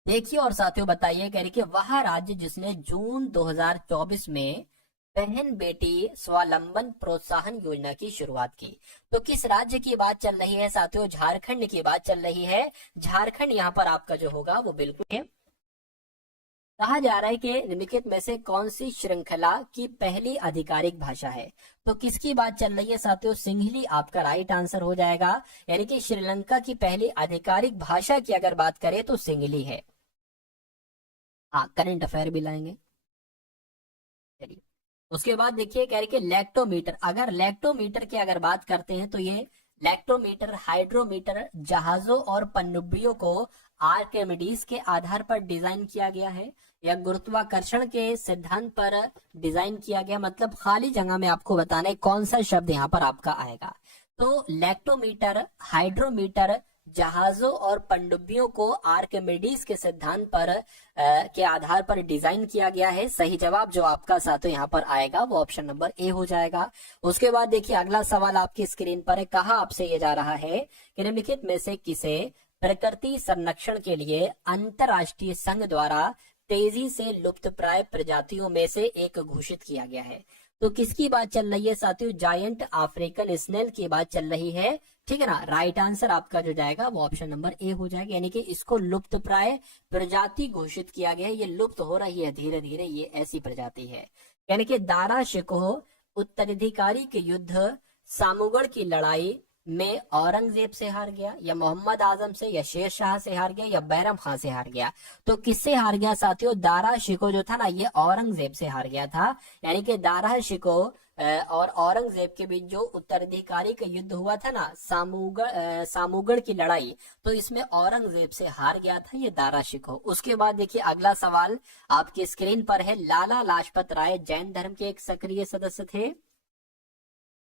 देखिए और साथियों बताइए। कह रही कि वह राज्य जिसने जून 2024 में बहन बेटी स्वावलंबन प्रोत्साहन योजना की शुरुआत की, तो किस राज्य की बात चल रही है साथियों? झारखंड की बात चल रही है। झारखंड यहाँ पर आपका जो होगा वो बिल्कुल है। कहा जा रहा है कि निम्नलिखित में से कौन सी श्रृंखला की पहली आधिकारिक भाषा है? तो किसकी बात चल रही है साथियों? सिंहली आपका राइट आंसर हो जाएगा। यानी कि श्रीलंका की पहली आधिकारिक भाषा की अगर बात करें तो सिंहली है। हाँ, करंट अफेयर भी लाएंगे। चलिए उसके बाद देखिए कह रहे कि लैक्टोमीटर, अगर लैक्टोमीटर की अगर बात करते हैं तो ये लैक्टोमीटर हाइड्रोमीटर जहाजों और पनडुब्बियों को आर्किमिडीज के आधार पर डिजाइन किया गया है या गुरुत्वाकर्षण के सिद्धांत पर डिजाइन किया गया? मतलब खाली जगह में आपको बताना है कौन सा शब्द यहाँ पर आपका आएगा। तो लैक्टोमीटर हाइड्रोमीटर जहाजों और पनडुब्बियों को आर्किमिडीज के सिद्धांत पर के आधार पर डिजाइन किया गया है। सही जवाब जो आपका साथियों यहाँ पर आएगा वो ऑप्शन नंबर ए हो जाएगा। उसके बाद देखिए अगला सवाल आपकी स्क्रीन पर है। कहा आपसे ये जा रहा है कि निम्नलिखित में से किसे प्रकृति संरक्षण के लिए अंतरराष्ट्रीय संघ द्वारा तेजी से लुप्तप्राय प्रजातियों में से एक घोषित किया गया है? तो किसकी बात चल रही है साथियों? जायंट अफ्रीकन स्नेल की बात चल रही है। ठीक है ना, राइट आंसर आपका जो जाएगा वो ऑप्शन नंबर ए हो जाएगा। यानी कि इसको लुप्तप्राय प्रजाति घोषित किया गया है। ये लुप्त हो रही है धीरे धीरे, ये ऐसी प्रजाति है। यानी कि दारा शिकोह उत्तराधिकारी के युद्ध सामूगढ़ की लड़ाई में औरंगजेब से हार गया या मोहम्मद आजम से या शेर शाह से हार गया या बैरम खान से हार गया? तो किससे हार गया साथियों? दारा शिकोह जो था ना ये औरंगजेब से हार गया था। यानी कि दारा शिकोह और औरंगजेब के बीच जो उत्तराधिकारी का युद्ध हुआ था ना सामूगढ़ की लड़ाई, तो इसमें औरंगजेब से हार गया था ये दारा शिकोह। उसके बाद देखिए अगला सवाल आपकी स्क्रीन पर है। लाला लाजपत राय जैन धर्म के एक सक्रिय सदस्य थे।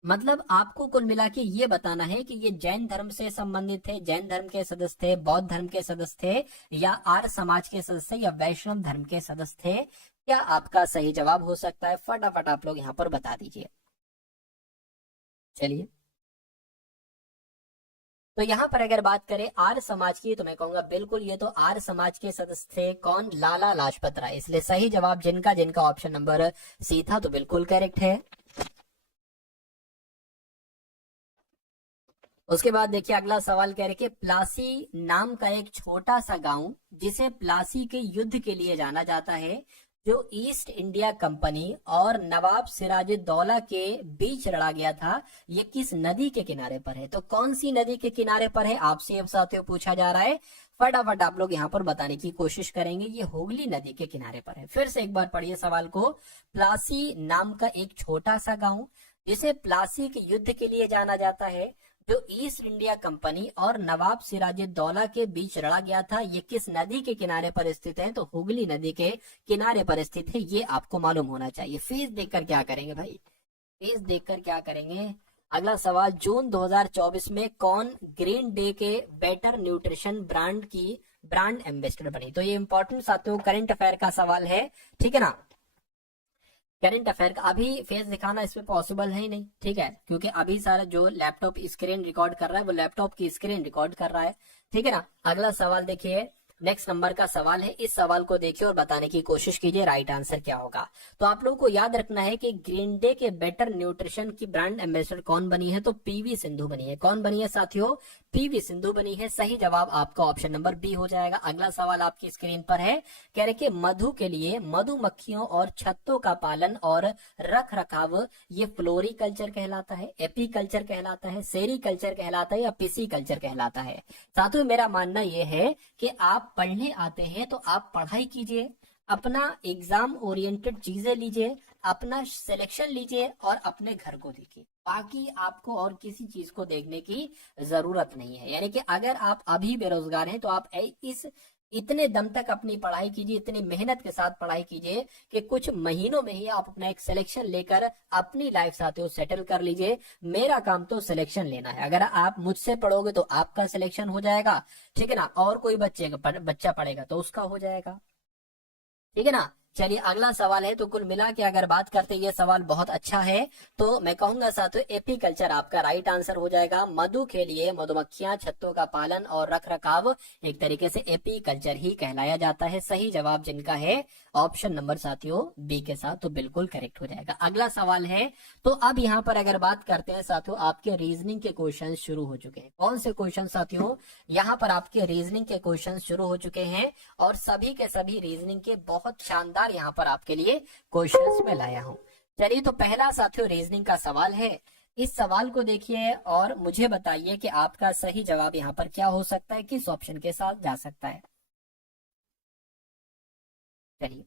मतलब आपको कुल मिला के ये बताना है कि ये जैन धर्म से संबंधित थे, जैन धर्म के सदस्य थे, बौद्ध धर्म के सदस्य थे या आर्य समाज के सदस्य या वैष्णव धर्म के सदस्य थे? क्या आपका सही जवाब हो सकता है? फटाफट आप लोग यहाँ पर बता दीजिए। चलिए तो यहाँ पर अगर बात करें आर्य समाज की तो मैं कहूंगा बिल्कुल ये तो आर्य समाज के सदस्य थे। कौन? लाला लाजपत राय। इसलिए सही जवाब जिनका जिनका ऑप्शन नंबर सी था तो बिल्कुल करेक्ट है। उसके बाद देखिए अगला सवाल कह रहे कि प्लासी नाम का एक छोटा सा गांव जिसे प्लासी के युद्ध के लिए जाना जाता है, जो ईस्ट इंडिया कंपनी और नवाब सिराजुद्दौला के बीच लड़ा गया था, ये किस नदी के किनारे पर है? तो कौन सी नदी के किनारे पर है आपसे अब साथियों पूछा जा रहा है। फटाफट आप लोग यहाँ पर बताने की कोशिश करेंगे। ये हुगली नदी के किनारे पर है। फिर से एक बार पढ़िए सवाल को। प्लासी नाम का एक छोटा सा गांव जिसे प्लासी के युद्ध के लिए जाना जाता है, जो ईस्ट इंडिया कंपनी और नवाब सिराजुद्दौला के बीच लड़ा गया था, ये किस नदी के किनारे पर स्थित है? तो हुगली नदी के किनारे पर स्थित है। ये आपको मालूम होना चाहिए। फीस देखकर क्या करेंगे भाई? फीस देखकर क्या करेंगे? अगला सवाल, जून 2024 में कौन ग्रीन डे के बेटर न्यूट्रिशन ब्रांड की ब्रांड एम्बेसडर बनी? तो ये इंपॉर्टेंट साथियों करंट अफेयर का सवाल है। ठीक है ना, करंट अफेयर का अभी फेस दिखाना इसमें पॉसिबल है ही नहीं। ठीक है, क्योंकि अभी सारा जो लैपटॉप स्क्रीन रिकॉर्ड कर रहा है वो लैपटॉप की स्क्रीन रिकॉर्ड कर रहा है। ठीक है ना, अगला सवाल देखिए, नेक्स्ट नंबर का सवाल है। इस सवाल को देखिए और बताने की कोशिश कीजिए राइट आंसर क्या होगा। तो आप लोगों को याद रखना है कि ग्रीन डे के बेटर न्यूट्रिशन की ब्रांड एम्बेसडर कौन बनी है? तो पीवी सिंधु बनी है। कौन बनी है साथियों? पीवी सिंधु बनी है। सही जवाब आपका ऑप्शन नंबर बी हो जाएगा। अगला सवाल आपकी स्क्रीन पर है। कह रहे कि मधु के लिए मधुमक्खियों और छत्तों का पालन और रख रखाव ये फ्लोरिकल्चर कहलाता है, एपीकल्चर कहलाता है, सेरीकल्चर कहलाता है या पिसीकल्चर कहलाता है? साथियों मेरा मानना यह है कि आप पढ़ने आते हैं तो आप पढ़ाई कीजिए, अपना एग्जाम ओरिएंटेड चीजें लीजिए, अपना सिलेक्शन लीजिए और अपने घर को देखिए। बाकी आपको और किसी चीज को देखने की जरूरत नहीं है। यानी कि अगर आप अभी बेरोजगार हैं तो आप इस इतने दम तक अपनी पढ़ाई कीजिए, इतनी मेहनत के साथ पढ़ाई कीजिए कि कुछ महीनों में ही आप अपना एक सिलेक्शन लेकर अपनी लाइफ साथियों सेटल कर लीजिए। मेरा काम तो सिलेक्शन लेना है। अगर आप मुझसे पढ़ोगे तो आपका सिलेक्शन हो जाएगा, ठीक है ना, और कोई बच्चा पढ़ेगा तो उसका हो जाएगा, ठीक है ना। चलिए अगला सवाल है। तो कुल मिला के अगर बात करते हैं, ये सवाल बहुत अच्छा है। तो मैं कहूंगा साथियों एपीकल्चर आपका राइट आंसर हो जाएगा। मधु के लिए मधुमक्खियां, छत्तों का पालन और रख रखाव एक तरीके से एपीकल्चर ही कहलाया जाता है। सही जवाब जिनका है ऑप्शन नंबर साथियों बी के साथ, तो बिल्कुल करेक्ट हो जाएगा। अगला सवाल है। तो अब यहाँ पर अगर बात करते हैं साथियों, आपके रीजनिंग के क्वेश्चन शुरू हो चुके हैं। कौन से क्वेश्चन साथियों? यहाँ पर आपके रीजनिंग के क्वेश्चन शुरू हो चुके हैं और सभी के सभी रीजनिंग के बहुत शानदार यहाँ पर आपके लिए क्वेश्चंस में लाया हूं। चलिए तो पहला साथियों रीजनिंग का सवाल है। इस सवाल को देखिए और मुझे बताइए कि आपका सही जवाब यहाँ पर क्या हो सकता है, किस ऑप्शन के साथ जा सकता है। चलिए,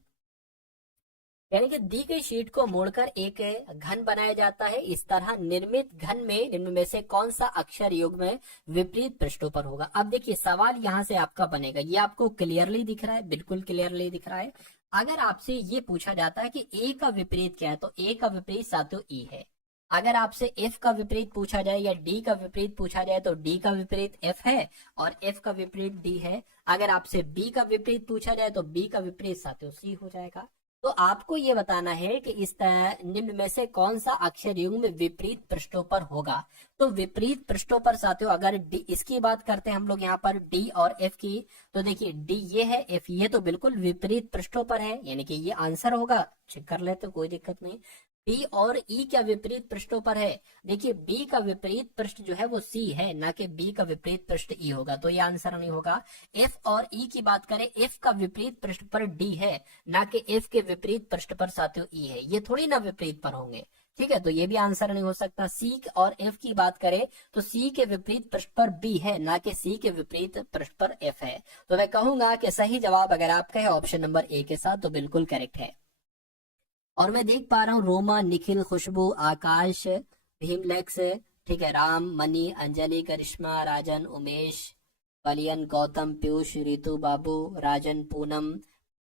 यानी कि दी गई शीट को मोड़कर एक घन बनाया जाता है। इस तरह निर्मित घन में निम्न में से कौन सा अक्षर युग्म विपरीत पृष्ठों पर होगा। अब देखिए सवाल यहाँ से आपका बनेगा, ये आपको क्लियरली दिख रहा है, बिल्कुल क्लियरली दिख रहा है। अगर आपसे ये पूछा जाता है कि ए का विपरीत क्या है, तो ए का विपरीत साथियों ई है। अगर आपसे एफ का विपरीत पूछा जाए या डी का विपरीत पूछा जाए तो डी का विपरीत एफ है और एफ का विपरीत डी है। अगर आपसे बी का विपरीत पूछा जाए तो बी का विपरीत साथियों सी हो जाएगा। तो आपको ये बताना है कि इस निम्न में से कौन सा अक्षर युग्म विपरीत पृष्ठों पर होगा। तो विपरीत पृष्ठों पर साथियों अगर डी इसकी बात करते हैं हम लोग यहाँ पर डी और एफ की, तो देखिए डी ये है, एफ ये, तो बिल्कुल विपरीत पृष्ठों पर है, यानी कि ये आंसर होगा। चेक कर लेते कोई दिक्कत नहीं। बी और ई क्या विपरीत पृष्ठों पर है? देखिए बी का विपरीत पृष्ठ जो है वो सी है, ना कि बी का विपरीत पृष्ठ ई होगा, तो ये आंसर नहीं होगा। एफ और ई की बात करें, एफ का विपरीत पृष्ठ पर डी है, ना कि एफ के विपरीत पृष्ठ पर साथियों ई है, ये थोड़ी ना विपरीत पर होंगे, ठीक है, तो ये भी आंसर नहीं हो सकता। सी और एफ की बात करें तो सी के विपरीत पृष्ठ पर बी है, ना कि सी के विपरीत पृष्ठ पर एफ है। तो मैं कहूंगा कि सही जवाब अगर आपका है ऑप्शन नंबर ए के साथ, तो बिल्कुल करेक्ट है। और मैं देख पा रहा हूँ रोमा, निखिल, खुशबू, आकाश, भीमलेक्स, ठीक है, राम, मनी, अंजलि, करिश्मा, राजन, उमेश, कलियन, गौतम, पीयूष, रितु, बाबू, राजन, पूनम,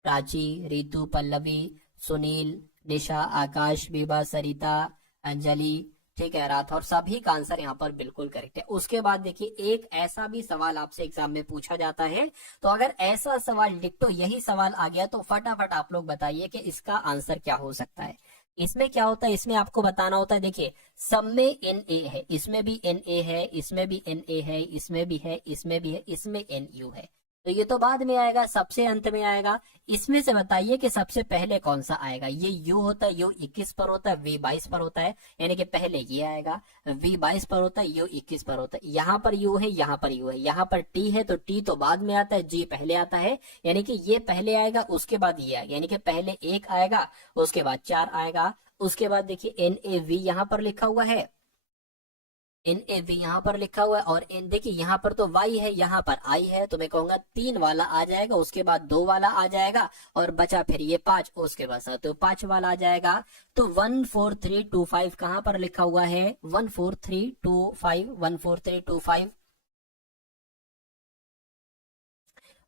प्राची, रितु, पल्लवी, सुनील, निशा, आकाश, बीबा, सरिता, अंजलि, ठीक है, राठौर, सभी का आंसर यहाँ पर बिल्कुल करेक्ट है। उसके बाद देखिए एक ऐसा भी सवाल आपसे एग्जाम में पूछा जाता है, तो अगर ऐसा सवाल डिक्टो यही सवाल आ गया तो फटाफट आप लोग बताइए कि इसका आंसर क्या हो सकता है। इसमें क्या होता है, इसमें आपको बताना होता है, देखिए सब में एन ए है, इसमें भी एन ए है, इसमें भी एन ए है, इसमें भी है, इसमें भी है, इसमें एन यू है, तो ये तो बाद में आएगा, सबसे अंत में आएगा। इसमें से बताइए कि सबसे पहले कौन सा आएगा। ये यू होता है, यू 21 पर होता है, वी 22 पर होता है, यानी कि पहले ये आएगा। वी 22 पर होता है, यू 21 पर होता है। यहाँ पर यू है, यहाँ पर यू है, यहाँ पर टी है, तो टी तो बाद में आता है, जी पहले आता है, यानी कि ये पहले आएगा, उसके बाद ये आएगा, यानी कि पहले एक आएगा, उसके बाद 4 आएगा। उसके बाद देखिए एन ए वी यहाँ पर लिखा हुआ है, एन ए वी यहाँ पर लिखा हुआ है, और एन देखिए यहाँ पर तो वाई है, यहाँ पर आई है, तो मैं कहूंगा 3 वाला आ जाएगा, उसके बाद 2 वाला आ जाएगा, और बचा फिर ये 5, उसके बाद तो 5 वाला आ जाएगा। तो 14325 कहाँ पर लिखा हुआ है? 14325, 14325,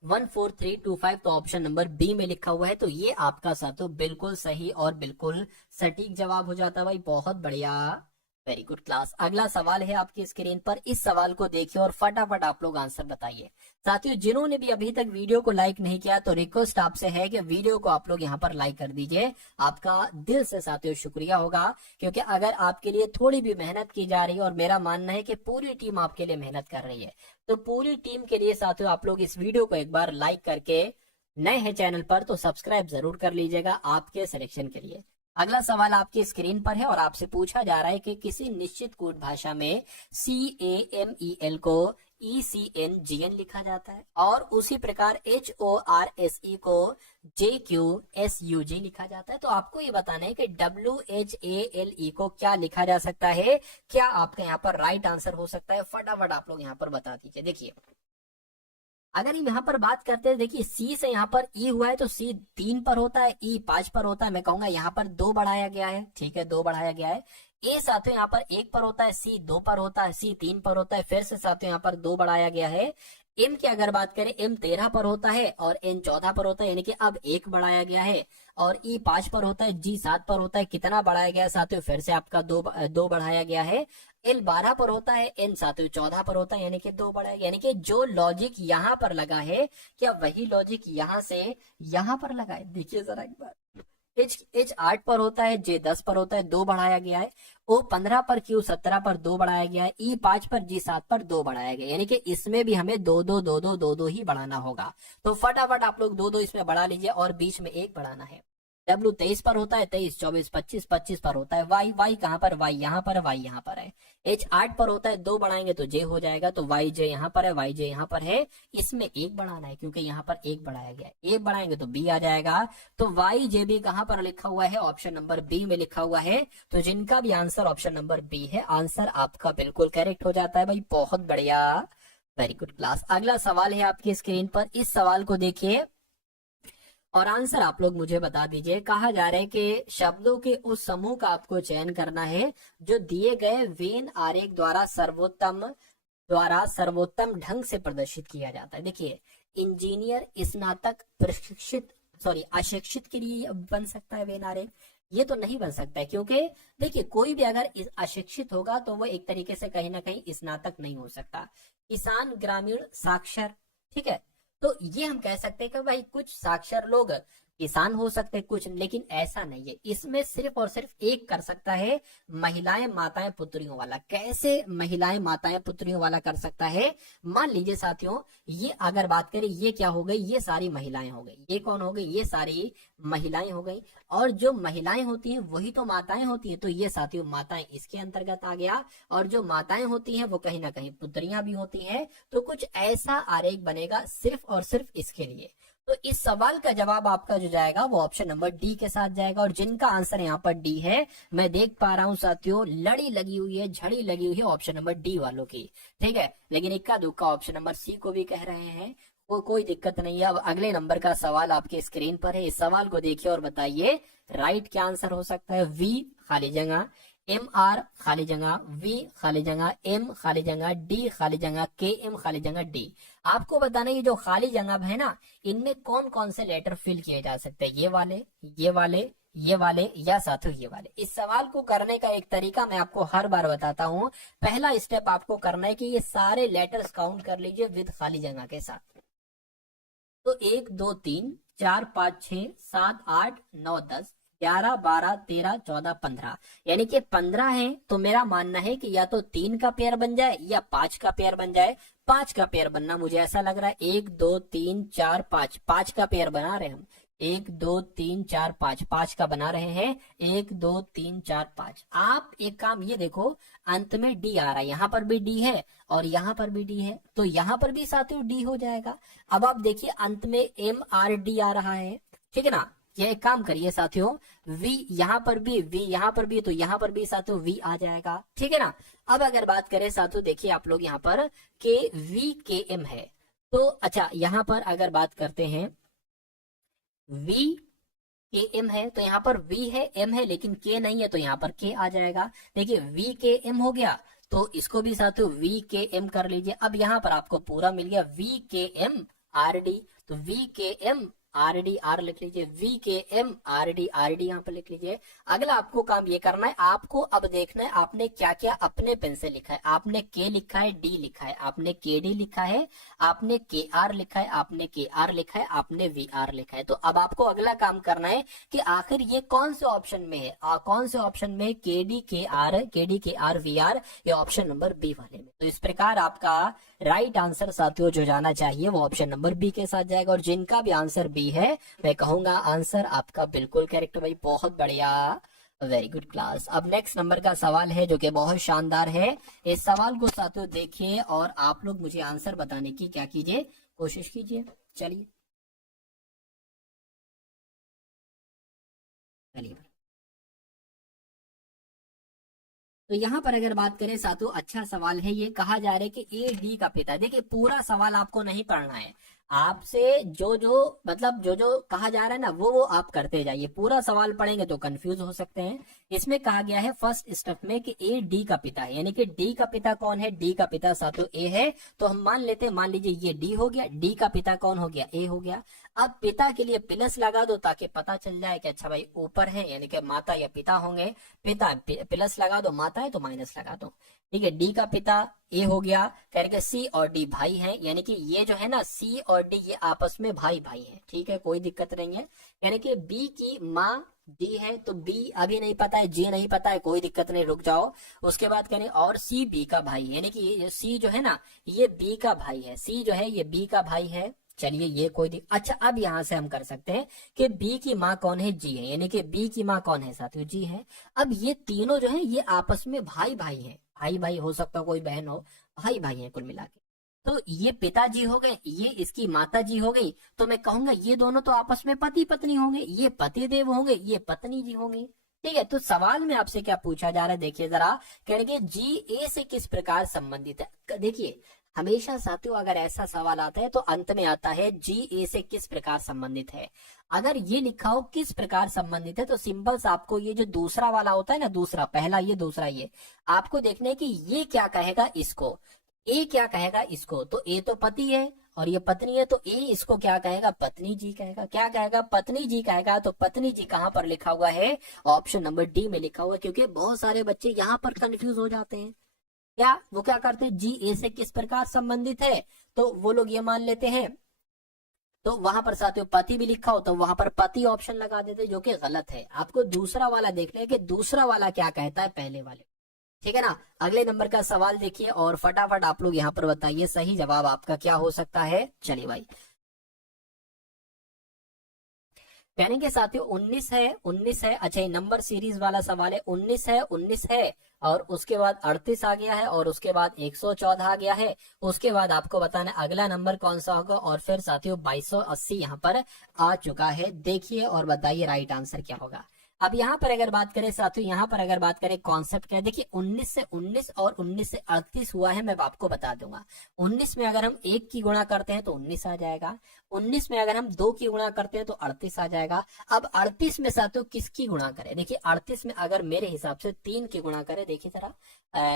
14325, तो ऑप्शन नंबर बी में लिखा हुआ है। तो ये आपका साथियों बिल्कुल सही और बिल्कुल सटीक जवाब हो जाता है भाई, बहुत बढ़िया, वेरी गुड क्लास। अगला सवाल है आपकी स्क्रीन पर, इस सवाल को देखिए और फटाफट आप लोग आंसर बताइए। साथियों जिन्होंने भी अभी तक वीडियो को लाइक नहीं किया तो रिक्वेस्ट आपसे है कि वीडियो को आप लोग यहाँ पर लाइक कर दीजिए, आपका दिल से साथियों शुक्रिया होगा, क्योंकि अगर आपके लिए थोड़ी भी मेहनत की जा रही है, और मेरा मानना है कि पूरी टीम आपके लिए मेहनत कर रही है, तो पूरी टीम के लिए साथियों आप लोग इस वीडियो को एक बार लाइक करके, नए हैं चैनल पर तो सब्सक्राइब जरूर कर लीजिएगा आपके सिलेक्शन के लिए। अगला सवाल आपकी स्क्रीन पर है और आपसे पूछा जा रहा है कि किसी निश्चित कूट भाषा में CAMEL को ECNGN लिखा जाता है, और उसी प्रकार HORSE को JQSUG लिखा जाता है। तो आपको ये बताना है कि WHALE को क्या लिखा जा सकता है, क्या आपका यहाँ पर राइट आंसर हो सकता है, फटाफट आप लोग यहाँ पर बता दीजिए। देखिए अगर हम यहाँ पर बात करते हैं, देखिए सी से यहाँ पर ई हुआ है, तो सी 3 पर होता है, ई 5 पर होता है, मैं कहूंगा यहाँ पर 2 बढ़ाया गया है, ठीक है, 2 बढ़ाया गया है। ए साथियों यहाँ पर 1 पर होता है, सी 2 पर होता है, सी 3 पर होता है, फिर से साथियों यहाँ पर 2 बढ़ाया गया है। m की अगर बात करें, m 13 पर होता है और n 14 पर होता है, यानी कि अब 1 बढ़ाया गया है। और e 5 पर होता है, g 7 पर होता है, कितना बढ़ाया गया है साथियों, फिर से आपका दो बढ़ाया गया है। l 12 पर होता है, n साथियों 14 पर होता है, यानी कि 2 बढ़ाया, यानी कि जो लॉजिक यहाँ पर लगा है क्या वही लॉजिक यहाँ से यहाँ पर लगा है। देखिए जरा एक बार, H 8 पर होता है, J 10 पर होता है, 2 बढ़ाया गया है। O 15 पर, Q 17 पर 2 बढ़ाया गया है। E 5 पर, G 7 पर 2 बढ़ाया गया है, यानी कि इसमें भी हमें दो ही बढ़ाना होगा। तो फटाफट आप लोग दो इसमें बढ़ा लीजिए और बीच में 1 बढ़ाना है। W 23 पर होता है, 23, 24, 25, 25 पर होता है। Y कहाँ पर, Y यहाँ पर, Y यहाँ पर है। H 8 पर होता है, 2 बढ़ाएंगे तो J हो जाएगा, तो YJ यहाँ पर है, YJ यहाँ पर है। इसमें 1 बढ़ाना है क्योंकि यहाँ पर 1 बढ़ाया गया है, 1 बढ़ाएंगे तो B आ जाएगा। तो YJ भी कहाँ पर लिखा हुआ है, ऑप्शन नंबर बी में लिखा हुआ है। तो जिनका भी आंसर ऑप्शन नंबर बी है, आंसर आपका बिल्कुल करेक्ट हो जाता है भाई, बहुत बढ़िया, वेरी गुड क्लास। अगला सवाल है आपकी स्क्रीन पर, इस सवाल को देखिए और आंसर आप लोग मुझे बता दीजिए। कहा जा रहा है कि शब्दों के उस समूह का आपको चयन करना है जो दिए गए वेन आरेख द्वारा सर्वोत्तम ढंग से प्रदर्शित किया जाता है। देखिए, इंजीनियर, स्नातक, प्रशिक्षित अशिक्षित के लिए बन सकता है वेन आरेख, ये तो नहीं बन सकता है, क्योंकि देखिए कोई भी अगर अशिक्षित होगा तो वो एक तरीके से कहीं ना कहीं स्नातक नहीं हो सकता। किसान, ग्रामीण, साक्षर, ठीक है, तो ये हम कह सकते हैं कि भाई कुछ साक्षर लोग किसान हो सकते हैं कुछ, लेकिन ऐसा नहीं है। इसमें सिर्फ और सिर्फ एक कर सकता है, महिलाएं, माताएं, पुत्रियों वाला। कैसे महिलाएं, माताएं, पुत्रियों वाला कर सकता है? मान लीजिए साथियों, ये अगर बात करें, ये क्या हो गई, ये सारी महिलाएं हो गई। ये कौन हो गई? ये सारी महिलाएं हो गई। और जो महिलाएं होती हैं वही तो माताएं होती हैं, तो ये साथियों माताएं इसके अंतर्गत आ गया। और जो माताएं होती हैं वो कहीं ना कहीं पुत्रियां भी होती हैं। तो कुछ ऐसा आरेख बनेगा सिर्फ और सिर्फ इसके लिए। तो इस सवाल का जवाब आपका जो जाएगा वो ऑप्शन नंबर डी के साथ जाएगा। और जिनका आंसर यहाँ पर डी है, मैं देख पा रहा हूँ साथियों, लड़ी लगी हुई है, झड़ी लगी हुई है ऑप्शन नंबर डी वालों की, ठीक है। लेकिन इक्का दुक्का ऑप्शन नंबर सी को भी कह रहे हैं, वो कोई दिक्कत नहीं है। अब अगले नंबर का सवाल आपके स्क्रीन पर है, इस सवाल को देखिए और बताइए राइट क्या आंसर हो सकता है। वी खाली जगह, एम आर खाली जगह, वी खाली जगह, एम खाली जगह, डी खाली जगह, के एम खाली जगह, डी। आपको बताना ये जो खाली जगह है ना, इनमें कौन कौन से लेटर फिल किए जा सकते हैं, ये वाले, ये वाले, ये वाले, या साथियों ये वाले। इस सवाल को करने का एक तरीका मैं आपको हर बार बताता हूँ। पहला स्टेप आपको करना है कि ये सारे लेटर्स काउंट कर लीजिए विद खाली जगह के साथ। तो 1 2 3 4 5 6 7 8 9 10 11 12 13 14 15, यानी कि 15 है। तो मेरा मानना है कि या तो 3 का पेयर बन जाए या 5 का पेयर बन जाए। 5 का पेयर बनना मुझे ऐसा लग रहा है। 1 2 3 4 5, 5 का पेयर बना रहे हम। 1 2 3 4 5, 5 का बना रहे हैं। 1 2 3 4 5। आप एक काम ये देखो, अंत में डी आ रहा है, यहाँ पर भी डी है और यहाँ पर भी डी है, तो यहाँ पर भी साथियों डी हो जाएगा। अब आप देखिए अंत में एम आर डी आ रहा है, ठीक है ना। ये एक काम करिए साथियों, V यहाँ पर भी, V यहाँ पर भी, तो यहाँ पर भी साथियों V आ जाएगा, ठीक है ना। अब अगर बात करें साथियों, देखिए आप लोग यहाँ पर के V के M है, तो अच्छा यहाँ पर अगर बात करते हैं V के M है, तो यहाँ पर V है, M है, लेकिन K नहीं है, तो यहाँ पर K आ जाएगा। देखिए V के M हो गया, तो इसको भी साथियों V के M कर लीजिए। अब यहाँ पर आपको पूरा मिल गया V के M आर डी, तो V के M आर डी, आर लिख लीजिए, V के M R D, R D यहाँ पर लिख लीजिए। अगला आपको काम ये करना है, आपको अब देखना है आपने क्या क्या अपने पेन से लिखा है। आपने K लिखा है, D लिखा है, आपने KD लिखा है, आपने KR लिखा है, आपने KR लिखा है, आपने VR लिखा है। तो अब आपको अगला काम करना है कि आखिर ये कौन से ऑप्शन में है, कौन से ऑप्शन में KD KR VR, ये ऑप्शन नंबर बी वाले में। तो इस प्रकार आपका राइट आंसर साथियों जो जाना चाहिए वो ऑप्शन नंबर बी के साथ जाएगा। और जिनका भी आंसर बी है, मैं कहूंगा आंसर आपका बिल्कुल करेक्ट भाई, बहुत बढ़िया, वेरी गुड क्लास। अब नेक्स्ट नंबर का सवाल है जो कि बहुत शानदार है। इस सवाल को साथियों देखिए और आप लोग मुझे आंसर बताने की क्या कीजिए, कोशिश कीजिए। चलिए तो यहाँ पर अगर बात करें साथियों, अच्छा सवाल है ये। कहा जा रहा है कि ए डी का पिता, देखिए पूरा सवाल आपको नहीं पढ़ना है, आपसे जो जो मतलब जो जो कहा जा रहा है ना वो आप करते जाइए। पूरा सवाल पढ़ेंगे तो कंफ्यूज हो सकते हैं। इसमें कहा गया है फर्स्ट स्टेप में कि ए डी का पिता है, यानी कि डी का पिता कौन है, डी का पिता साथियों ए है। तो हम मान लेते हैं, मान लीजिए ये डी हो गया, डी का पिता कौन हो गया, ए हो गया। अब पिता के लिए प्लस लगा दो ताकि पता चल जाए कि अच्छा भाई ऊपर है यानी कि माता या पिता होंगे। पिता प्लस लगा दो, माता है तो माइनस लगा दो। ठीक है, डी का पिता ए हो गया, करके सी और डी भाई हैं, यानी कि ये जो है ना सी और डी ये आपस में भाई भाई हैं। ठीक है, कोई दिक्कत नहीं है। यानी कि बी की माँ डी है तो बी अभी नहीं पता है, जी नहीं पता है, कोई दिक्कत नहीं, रुक जाओ। उसके बाद करें और सी बी का भाई, यानी कि ये सी जो है ना ये बी का भाई है, सी जो है ये बी का भाई है। चलिए ये कोई अच्छा, अब यहां से हम कर सकते हैं कि बी की माँ कौन है, जी है, यानी कि बी की माँ कौन है साथियों, जी है। अब ये तीनों जो है ये आपस में भाई भाई हैं, भाई भाई हो सकता कोई बहन हो, भाई भाई हैं कुल मिला के। तो ये पिताजी हो गए, ये इसकी माता जी हो गई, तो मैं कहूंगा ये दोनों तो आपस में पति पत्नी होंगे, ये पति देव होंगे, ये पत्नी जी होंगी। ठीक है, तो सवाल में आपसे क्या पूछा जा रहा है, देखिए जरा, कहेंगे जी ए से किस प्रकार संबंधित है। देखिए हमेशा साथियों अगर ऐसा सवाल आता है तो अंत में आता है जी ए से किस प्रकार संबंधित है। अगर ये लिखा हो किस प्रकार संबंधित है तो सिंपल सा आपको ये जो दूसरा वाला होता है ना, दूसरा, पहला ये दूसरा ये, आपको देखना है कि ये क्या कहेगा इसको, ए क्या कहेगा इसको। तो ए तो पति है और ये पत्नी है, तो ए इसको क्या कहेगा, पत्नी जी कहेगा। क्या कहेगा, पत्नी जी कहेगा। तो पत्नी जी कहां पर लिखा हुआ है, ऑप्शन नंबर डी में लिखा हुआ है। क्योंकि बहुत सारे बच्चे यहां पर कंफ्यूज हो जाते हैं, क्या वो क्या करते हैं, जी ए से किस प्रकार संबंधित है तो वो लोग ये मान लेते हैं, तो वहां पर साथियों पति भी लिखा हो तो वहां पर पति ऑप्शन लगा देते, जो कि गलत है। आपको दूसरा वाला देखना है कि दूसरा वाला क्या कहता है पहले वाले। ठीक है ना। अगले नंबर का सवाल देखिए और फटाफट आप लोग यहाँ पर बताइए सही जवाब आपका क्या हो सकता है। चलिए भाई, कहेंगे साथियों 19 है, 19 है। अच्छा, ये नंबर सीरीज वाला सवाल है। 19 है, 19 है और उसके बाद 38 आ गया है और उसके बाद 114 आ गया है। उसके बाद आपको बताना अगला नंबर कौन सा होगा और फिर साथियों 2280 यहाँ पर आ चुका है। देखिए और बताइए राइट आंसर क्या होगा। अब यहाँ पर अगर बात करें साथियों, यहाँ पर अगर बात करें कॉन्सेप्ट क्या है, देखिए 19 से 19 और 19 से 38 हुआ है, मैं आपको बता दूंगा। 19 में अगर हम 1 की गुणा करते हैं तो 19 आ जाएगा, 19 में अगर हम 2 की गुणा करते हैं तो 38 आ जाएगा। अब 38 में साथियों किसकी गुणा करें, देखिए 38 में अगर मेरे हिसाब से 3 की गुणा करें, देखिए जरा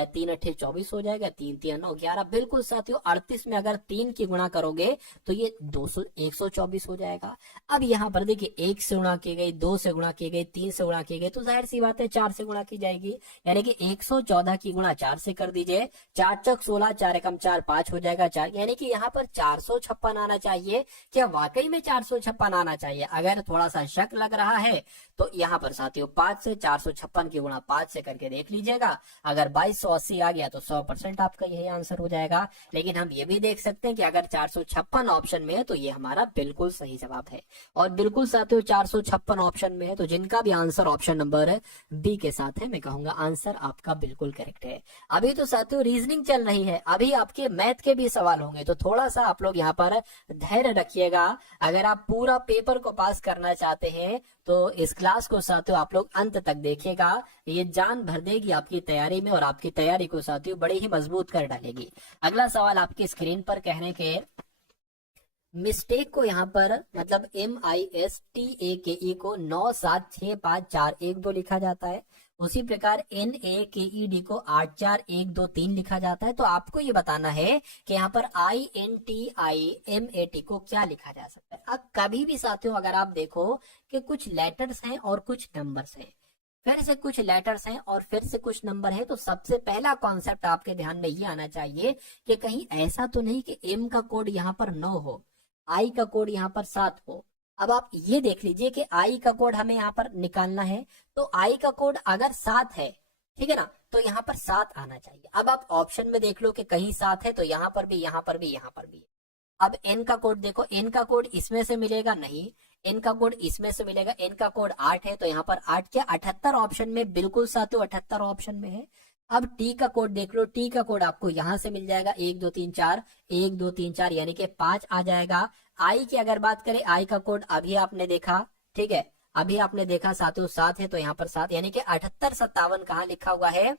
3 अट्ठे 24 हो जाएगा, 3 3 9 11। बिल्कुल साथियों 38 में अगर 3 की गुणा करोगे तो ये 124 हो जाएगा। अब यहाँ पर देखिए 1 से गुणा की गई, 2 से गुणा की गई, 3 से गुणा की गई, तो जाहिर सी बात है 4 से गुणा की जाएगी, यानी कि 114 की गुणा 4 से कर दीजिए। 4 चक 16, 4 एकम 4, 5 हो जाएगा 4, यानी कि यहाँ पर 456 आना चाहिए। क्या वाकई में 456 आना चाहिए? अगर थोड़ा सा शक लग रहा है तो यहाँ पर साथियों 5 से 456 की गुणा 5 से करके देख लीजिएगा। अगर 2280 आ गया तो 100% आपका यही आंसर हो जाएगा। लेकिन हम ये भी देख सकते हैं कि अगर 456 ऑप्शन में है तो ये हमारा बिल्कुल सही जवाब है। और बिल्कुल साथियों 456 ऑप्शन में है तो जिनका भी आंसर ऑप्शन नंबर बी के साथ है, मैं कहूंगा आंसर आपका बिल्कुल करेक्ट है। अभी तो साथियों रीजनिंग चल रही है, अभी आपके मैथ के भी सवाल होंगे, तो थोड़ा सा आप लोग यहाँ पर धैर्य रखिएगा। अगर आप पूरा पेपर को पास करना चाहते हैं तो इस क्लास को साथियों आप लोग अंत तक देखिएगा, ये जान भर देगी आपकी तैयारी में और आपकी तैयारी को साथियों बड़ी ही मजबूत कर डालेगी। अगला सवाल आपकी स्क्रीन पर कहने के मिस्टेक को यहाँ पर मतलब MISTAKE को 9765412 लिखा जाता है, उसी प्रकार NAKED को 84123 लिखा जाता है। तो आपको ये बताना है कि यहाँ पर INTIMAT को क्या लिखा जा सकता है। अब कभी भी साथियों अगर आप देखो कि कुछ लेटर्स हैं और कुछ नंबर्स हैं, फिर से कुछ लेटर्स हैं और फिर से कुछ नंबर है, तो सबसे पहला कॉन्सेप्ट आपके ध्यान में ये आना चाहिए कि कहीं ऐसा तो नहीं कि M का कोड यहाँ पर 9 हो, I का कोड यहाँ पर 7 हो। अब आप ये देख लीजिए कि I का कोड हमें यहाँ पर निकालना है, तो I का कोड अगर 7 है, ठीक है ना, तो यहाँ पर 7 आना चाहिए। अब आप ऑप्शन में देख लो कि कहीं 7 है तो यहाँ पर भी, यहाँ पर भी, यहाँ पर भी। अब N का कोड देखो, N का कोड इसमें से मिलेगा नहीं, N का कोड इसमें से मिलेगा, N का कोड 8 है तो यहाँ पर 8 क्या 78 ऑप्शन में, बिल्कुल साथियों 78 ऑप्शन में है। अब T का कोड देख लो, T का कोड आपको यहां से मिल जाएगा 1 2 3 4, 1 2 3 4 यानी कि 5 आ जाएगा। I की अगर बात करें, I का कोड अभी आपने देखा, ठीक है, अभी आपने देखा साथियों 7 है तो यहाँ पर 7, यानी कि 78 57 कहाँ लिखा हुआ है,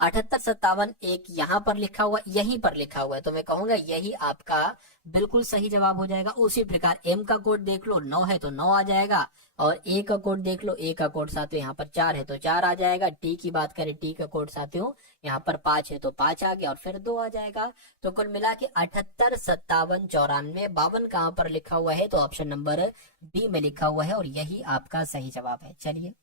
78 57 एक यहाँ पर लिखा हुआ, यहीं पर लिखा हुआ है, तो मैं कहूंगा यही आपका बिल्कुल सही जवाब हो जाएगा। उसी प्रकार एम का कोड देख लो, 9 है तो 9 आ जाएगा, और ए का कोड देख लो, ए का कोड साथियों यहाँ पर 4 है तो 4 आ जाएगा। टी की बात करें, टी का कोड साथियों यहाँ पर 5 है तो 5 आ गया, और फिर 2 आ जाएगा। तो कुल मिला के 78 57 94 52 कहाँ पर लिखा हुआ है, तो ऑप्शन नंबर बी में लिखा हुआ है, और यही आपका सही जवाब है। चलिए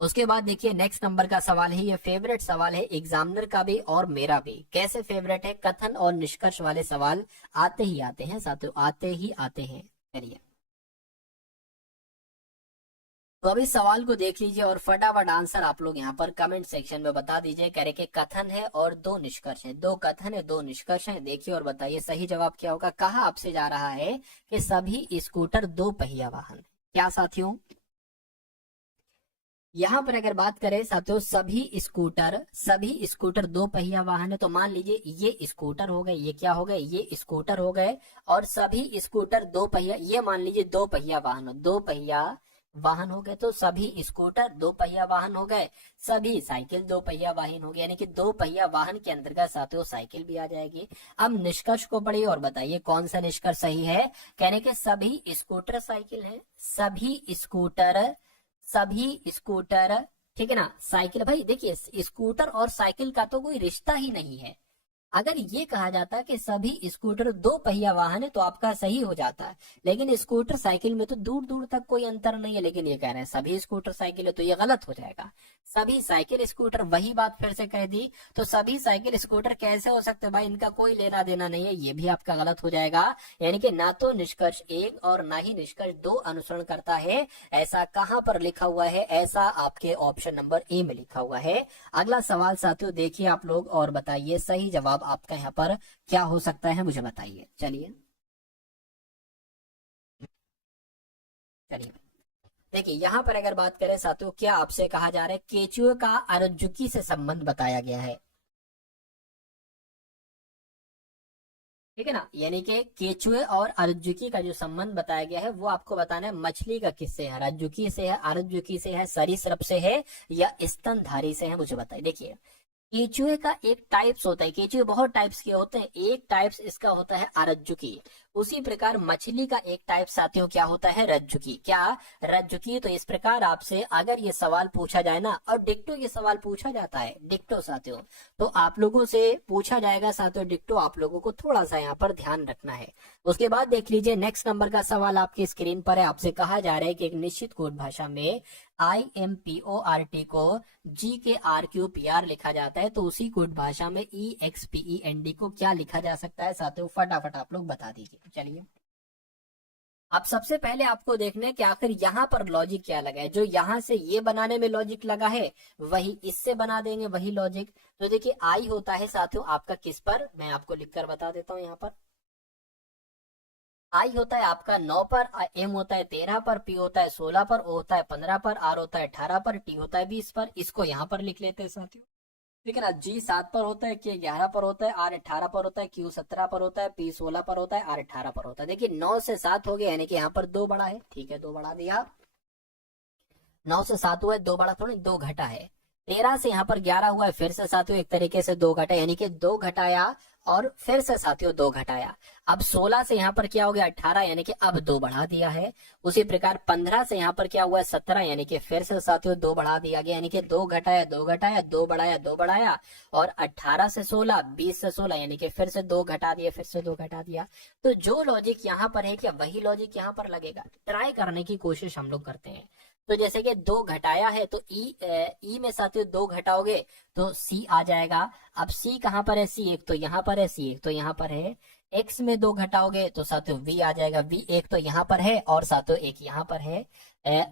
उसके बाद देखिए नेक्स्ट नंबर का सवाल है, ये फेवरेट सवाल है एग्जामिनर का भी और मेरा भी। कैसे फेवरेट है, कथन और निष्कर्ष वाले सवाल आते ही आते हैं साथियों, आते ही आते हैं। चलिए तो अभी सवाल को देख लीजिए और फटाफट आंसर आप लोग यहाँ पर कमेंट सेक्शन में बता दीजिए। कह रहे कि कथन है और 2 निष्कर्ष है, 2 कथन है 2 निष्कर्ष है। देखिए और बताइए सही जवाब क्या होगा। कहा आपसे जा रहा है कि सभी स्कूटर 2 पहिया वाहन, क्या साथियों, यहाँ पर अगर बात करें साथियों सभी स्कूटर 2 पहिया वाहन है, तो मान लीजिए ये स्कूटर हो गए, ये क्या हो गए, ये स्कूटर हो गए, और सभी स्कूटर 2 पहिया, ये मान लीजिए 2 पहिया वाहन, 2 पहिया वाहन हो गए, तो सभी स्कूटर 2 पहिया वाहन हो गए, सभी साइकिल 2 पहिया वाहन हो गए, यानी कि 2 पहिया वाहन के अंतर्गत साथियों साइकिल भी आ जाएगी। अब निष्कर्ष को पढ़िए और बताइए कौन सा निष्कर्ष सही है। कहने के सभी स्कूटर साइकिल है, सभी स्कूटर, ठीक है ना, साइकिल। भाई देखिए स्कूटर और साइकिल का तो कोई रिश्ता ही नहीं है। अगर ये कहा जाता कि सभी स्कूटर 2 पहिया वाहन है तो आपका सही हो जाता है, लेकिन स्कूटर साइकिल में तो दूर दूर तक कोई अंतर नहीं है, लेकिन ये कह रहे हैं सभी स्कूटर साइकिल है, तो ये गलत हो जाएगा। सभी साइकिल स्कूटर, वही बात फिर से कह दी, तो सभी साइकिल स्कूटर कैसे हो सकते हैं भाई, इनका कोई लेना देना नहीं है, ये भी आपका गलत हो जाएगा। यानी कि ना तो निष्कर्ष 1 और ना ही निष्कर्ष 2 अनुसरण करता है। ऐसा कहां पर लिखा हुआ है, ऐसा आपके ऑप्शन नंबर ए में लिखा हुआ है। अगला सवाल साथियों देखिए आप लोग और बताइए सही जवाब आपका यहाँ पर क्या हो सकता है, मुझे बताइए। चलिए देखिए यहाँ पर अगर बात करें साथियों, क्या आपसे कहा जा रहा है केचुए का अरजुकी से संबंध बताया गया है, ठीक है ना, यानी कि केचुए और अरजुकी का जो संबंध बताया गया है वो आपको बताना है मछली का किससे है, रज्जुकी से है, अरजुकी से है, सरीसृप से है, या स्तनधारी से है, मुझे बताइए। देखिए केचुए का एक टाइप्स होता है, केचुए बहुत टाइप्स के होते हैं, एक टाइप्स इसका होता है अरज्जुकी। उसी प्रकार मछली का एक टाइप साथियों क्या होता है, रज्जुकी। क्या, रज्जुकी। तो इस प्रकार आपसे अगर ये सवाल पूछा जाए ना, और डिक्टो ये सवाल पूछा जाता है, डिक्टो साथियों, तो आप लोगों से पूछा जाएगा साथियों डिक्टो, आप लोगों को थोड़ा सा यहाँ पर ध्यान रखना है। उसके बाद देख लीजिए नेक्स्ट नंबर का सवाल आपकी स्क्रीन पर है। आपसे कहा जा रहा है कि एक निश्चित कोड भाषा में IMPORT को GKRQPR लिखा जाता है, तो उसी कोड भाषा में EXPEND को क्या लिखा जा सकता है साथियों, फटाफट आप लोग बता दीजिए। चलिए अब सबसे पहले आपको देखना है कि आखिर यहाँ पर लॉजिक क्या लगा है। जो यहाँ से ये बनाने में लॉजिक लगा है वही इससे बना देंगे, वही लॉजिक। तो देखिए आई होता है साथियों आपका किस पर, मैं आपको लिखकर बता देता हूँ। यहाँ पर आई होता है आपका 9 पर, एम होता है 13 पर, पी होता है 16 पर, ओ होता है 15 पर, आर होता है 18 पर, टी होता है 20 पर। इसको यहाँ पर लिख लेते हैं साथियों, ठीक है ना। जी 7 पर होता है, के 11 पर होता है, आर 18 पर होता है, क्यू 17 पर होता है, पी 16 पर होता है, आर 18 पर होता है। देखिए 9 से 7 हो गया, यानी कि यहाँ पर 2 बड़ा है, ठीक है 2 बढ़ा दिया। 9 से 7 हुआ है, 2 बड़ा थोड़ी 2 घटा है। 13 से यहाँ पर 11 हुआ है, फिर से साथियों एक तरीके से 2 घटा, यानी कि 2 घटाया और फिर से साथियों 2 घटाया। अब 16 से यहाँ पर क्या हो गया 18, यानी कि अब 2 बढ़ा दिया है। उसी प्रकार 15 से यहाँ पर क्या हुआ 17, यानी कि फिर से साथियों 2 बढ़ा दिया गया, यानी कि 2 घटाया 2 घटाया 2 बढ़ाया 2 बढ़ाया, और 18 से 16, 20 से 16, यानी कि फिर से 2 घटा दिया, फिर से 2 घटा दिया। तो जो लॉजिक यहाँ पर है क्या वही लॉजिक यहाँ पर लगेगा। ट्राई करने की कोशिश हम लोग करते हैं। तो जैसे कि 2 घटाया है तो ई में साथियों 2 घटाओगे तो सी आ जाएगा। अब सी कहाँ पर है, सी एक तो यहाँ पर है, सी एक तो यहाँ पर है। एक्स में 2 घटाओगे तो साथियों वी आ जाएगा, वी एक तो यहाँ पर है और साथियों एक यहाँ पर है।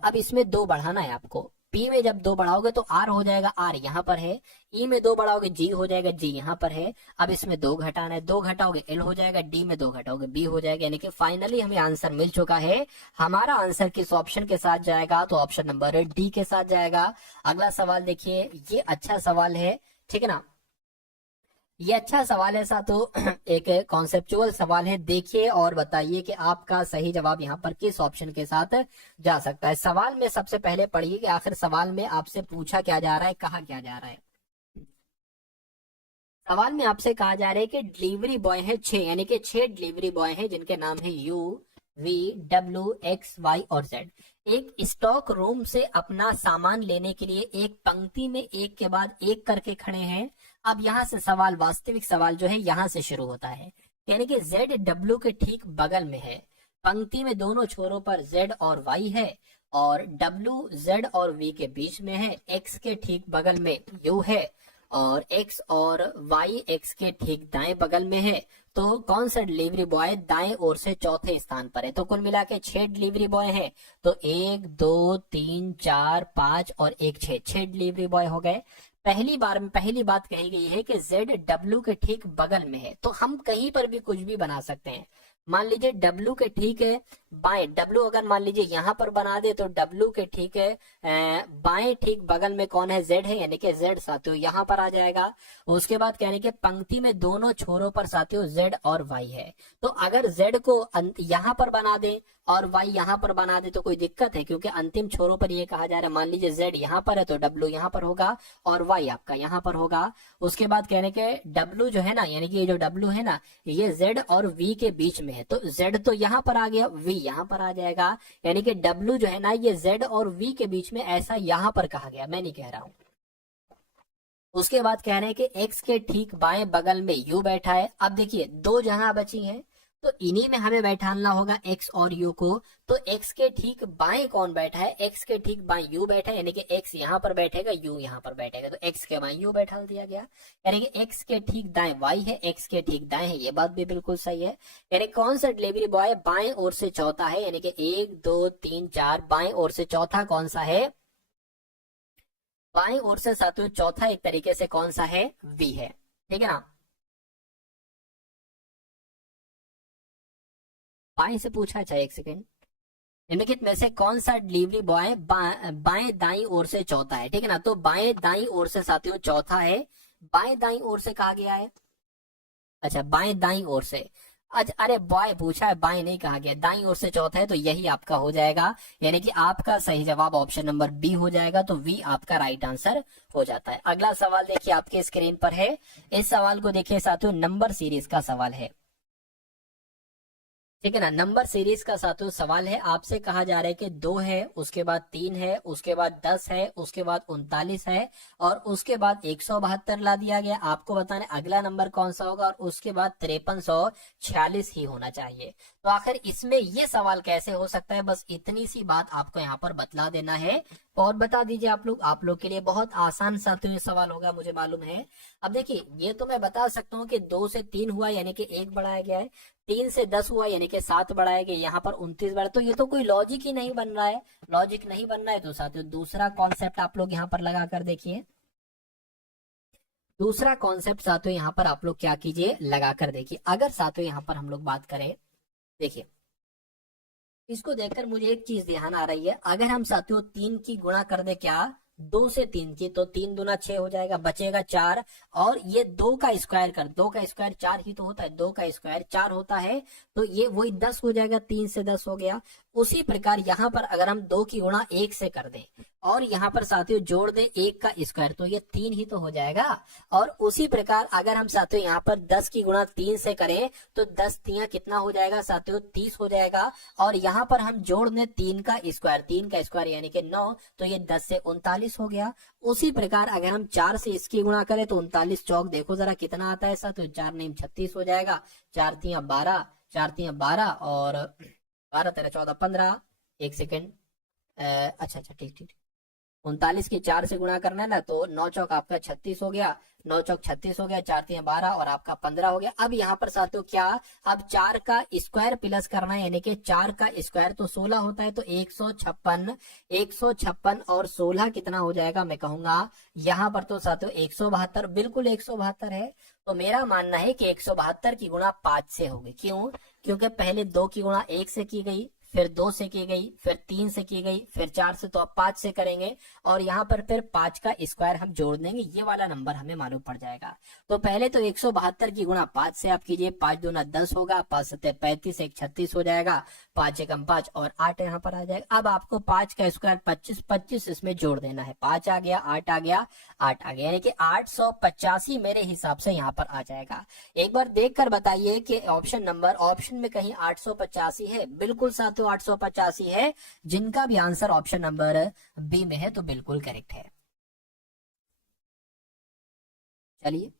अब इसमें 2 बढ़ाना है आपको। पी में जब 2 बढ़ाओगे तो आर हो जाएगा, आर यहाँ पर है। ई में 2 बढ़ाओगे जी हो जाएगा, जी यहाँ पर है। अब इसमें 2 घटाना है, 2 घटाओगे एल हो जाएगा, डी में 2 घटाओगे बी हो जाएगा। यानी कि फाइनली हमें आंसर मिल चुका है। हमारा आंसर किस ऑप्शन के साथ जाएगा, तो ऑप्शन नंबर डी के साथ जाएगा। अगला सवाल देखिए, ये अच्छा सवाल है, ठीक है ना, ये अच्छा सवाल है साथियों, एक कॉन्सेप्चुअल सवाल है। देखिए और बताइए कि आपका सही जवाब यहाँ पर किस ऑप्शन के साथ जा सकता है। सवाल में सबसे पहले पढ़िए कि आखिर सवाल में आपसे पूछा क्या जा रहा है, कहा क्या जा रहा है। सवाल में आपसे कहा जा रहा है कि डिलीवरी बॉय है 6, यानी कि 6 डिलीवरी बॉय हैं जिनके नाम है U, V, W, X, Y और जेड। एक स्टॉक रूम से अपना सामान लेने के लिए एक पंक्ति में एक के बाद एक करके खड़े हैं। अब यहाँ से सवाल, वास्तविक सवाल जो है यहाँ से शुरू होता है, यानी कि जेड डब्ल्यू के ठीक बगल में है, पंक्ति में दोनों छोरों पर जेड और वाई है, और डब्ल्यू जेड और वी के बीच में है, एक्स के ठीक बगल में यू है, और एक्स और वाई एक्स के ठीक दाएं बगल में है। तो कौन सा डिलीवरी बॉय दाएं ओर से चौथे स्थान पर है? तो कुल मिला के 6 डिलीवरी बॉय है, तो 1 2 3 4 5 और 1 6 डिलीवरी बॉय हो गए। पहली बात कही गई है कि जेड डब्ल्यू के ठीक बगल में है, तो हम कहीं पर भी कुछ भी बना सकते हैं। मान लीजिए डब्ल्यू के ठीक है बाएं, डब्ल्यू अगर मान लीजिए यहाँ पर बना दे तो डब्ल्यू के ठीक है बाएं ठीक बगल में कौन है? जेड है, यानी कि जेड साथियों यहाँ पर आ जाएगा। उसके बाद कहने के पंक्ति में दोनों छोरों पर साथियों जेड और वाई है, तो अगर जेड को यहाँ पर बना दे और वाई यहाँ पर बना दे तो कोई दिक्कत है, क्योंकि अंतिम छोरों पर ये कहा जा रहा है। मान लीजिए जेड यहाँ पर है तो डब्ल्यू यहाँ पर होगा और वाई आपका यहाँ पर होगा। उसके बाद कहने के डब्ल्यू जो है ना, यानी कि ये जो डब्ल्यू है ना, ये जेड और वी के बीच में है, तो जेड तो यहाँ पर आ गया, वी यहाँ पर आ जाएगा, यानी कि डब्ल्यू जो है ना ये जेड और वी के बीच में, ऐसा यहाँ पर कहा गया, मैं नहीं कह रहा हूं। उसके बाद कह रहे हैं कि एक्स के ठीक बाएं बगल में यू बैठा है। अब देखिए 2 जहां बची हैं तो इन्हीं में हमें बैठाना होगा एक्स और यू को। तो एक्स के ठीक बाएं कौन बैठा है? एक्स के ठीक बाएं यू बैठा है, यानी कि एक्स यहाँ पर बैठेगा, यू यहाँ पर बैठेगा, तो एक्स के बाएं यू बैठा दिया गया। यानी कि एक्स के ठीक दाएं वाई है, एक्स के ठीक दाएं है, ये बात भी बिल्कुल सही है। यानी कौन सा डिलीवरी बॉय बाएं ओर से चौथा है? यानी कि 1 2 3 4 बाएं ओर से चौथा कौन सा है? बाएं ओर से साथियों चौथा एक तरीके से कौन सा है? वी है, ठीक है ना। बाएं से पूछा, अच्छा एक सेकेंड, निम्नलिखित में से कौन सा डिलीवरी बॉय बाएं दाईं ओर से चौथा है? ठीक है ना, तो बाएं दाईं ओर से साथियों चौथा है। बाएं दाईं ओर से कहा गया है, अच्छा बाएं दाईं ओर से, अच्छा अरे बॉय पूछा है, बाएं नहीं कहा गया, दाईं ओर से चौथा है, तो यही आपका हो जाएगा, यानी कि आपका सही जवाब ऑप्शन नंबर बी हो जाएगा। तो वी आपका राइट आंसर हो जाता है। अगला सवाल देखिए आपके स्क्रीन पर है, इस सवाल को देखिए साथियों, नंबर सीरीज का सवाल है, ठीक है ना। नंबर सीरीज का साथियों सवाल है, आपसे कहा जा रहा है कि 2 है, उसके बाद 3 है, उसके बाद 10 है, उसके बाद 39 है, और उसके बाद 172 ला दिया गया। आपको बताना अगला नंबर कौन सा होगा, और उसके बाद 5346 ही होना चाहिए। तो आखिर इसमें ये सवाल कैसे हो सकता है, बस इतनी सी बात आपको यहाँ पर बतला देना है। और बता दीजिए आप लोग के लिए बहुत आसान साथियों ये सवाल होगा, मुझे मालूम है। अब देखिए ये तो मैं बता सकता हूँ कि 2 से 3 हुआ यानी कि 1 बढ़ाया गया है, 3 से 10 हुआ यानी कि 7 बढ़ाया गया, यहाँ पर 29 बढ़ा, तो ये तो कोई लॉजिक ही नहीं बन रहा है। लॉजिक नहीं बन रहा है तो साथियों दूसरा कॉन्सेप्ट आप लोग यहाँ पर लगा कर देखिए। दूसरा कॉन्सेप्ट साथियों यहाँ पर आप लोग क्या कीजिए, लगा कर देखिए। अगर साथियों यहाँ पर हम लोग बात करें, देखिए इसको देखकर मुझे एक चीज ध्यान आ रही है, अगर हम साथियों 3 की गुणा कर दे क्या 2 से 3 की, तो 3 दूना 6 हो जाएगा, बचेगा 4, और ये 2 का स्क्वायर कर, 2 का स्क्वायर 4 ही तो होता है, 2 का स्क्वायर 4 होता है, तो ये वही 10 हो जाएगा, 3 से 10 हो गया। उसी प्रकार यहाँ पर अगर हम 2 की गुणा 1 से कर दें और यहाँ पर साथियों जोड़ दें 1 का स्क्वायर, तो ये 3 ही तो हो जाएगा। और उसी प्रकार अगर हम साथियों यहाँ पर 10 की गुणा 3 से करें तो 10 3 कितना हो जाएगा साथियों, 30 हो जाएगा। और यहाँ पर हम जोड़ दें 3 का स्क्वायर यानी कि 9, तो ये 10 से 39 हो गया। उसी प्रकार अगर हम 4 से इसकी गुणा करें तो 39 चौक देखो जरा कितना आता है साथियों, 4 नहीं 36 हो जाएगा, 4 3 12, 4 3 12 और 12 13 14 15, एक सेकेंड, अच्छा ठीक 39 की 4 से गुणा करना है ना, तो 9 चौक आपका 36 हो गया, 9 चौक 36 हो गया, 4 3 12 और आपका 15 हो गया। अब यहाँ पर साथियों क्या, अब 4 का स्क्वायर प्लस करना है, यानी कि 4 का स्क्वायर तो 16 होता है, तो 156 और 16 कितना हो जाएगा, मैं कहूंगा यहाँ पर तो साथियों 172, बिल्कुल 172 है। तो मेरा मानना है कि 172 की गुणा 5 से होगी। क्यों? क्योंकि पहले 2 की गुणा 1 से की गई, फिर 2 से की गई, फिर 3 से की गई, फिर 4 से, तो अब 5 से करेंगे और यहाँ पर फिर 5 का स्क्वायर हम जोड़ देंगे, ये वाला नंबर हमें मालूम पड़ जाएगा। तो पहले तो 172 की गुणा 5 से आप कीजिए, 5 दूना 10 होगा, 5 सत्ते 35, 1 36 हो जाएगा, 5 एकम 5 और 8 यहाँ पर आ जाएगा। अब आपको 5 का स्क्वायर 25, 25 इसमें जोड़ देना है, 5 आ गया, 8 आ गया, 8 आ गया, यानी कि 885 मेरे हिसाब से यहाँ पर आ जाएगा। एक बार देख कर बताइए कि ऑप्शन में कहीं 885 है? बिल्कुल साथियों 885 है, जिनका भी आंसर ऑप्शन नंबर बी में है तो बिल्कुल करेक्ट है। चलिए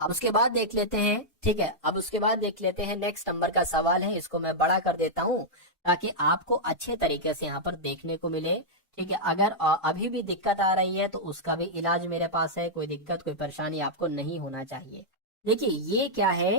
अब उसके बाद देख लेते हैं, ठीक है, अब उसके बाद देख लेते हैं नेक्स्ट नंबर का सवाल है, इसको मैं बड़ा कर देता हूं ताकि आपको अच्छे तरीके से यहाँ पर देखने को मिले। ठीक है, अगर अभी भी दिक्कत आ रही है तो उसका भी इलाज मेरे पास है, कोई दिक्कत कोई परेशानी आपको नहीं होना चाहिए। देखिए ये क्या है,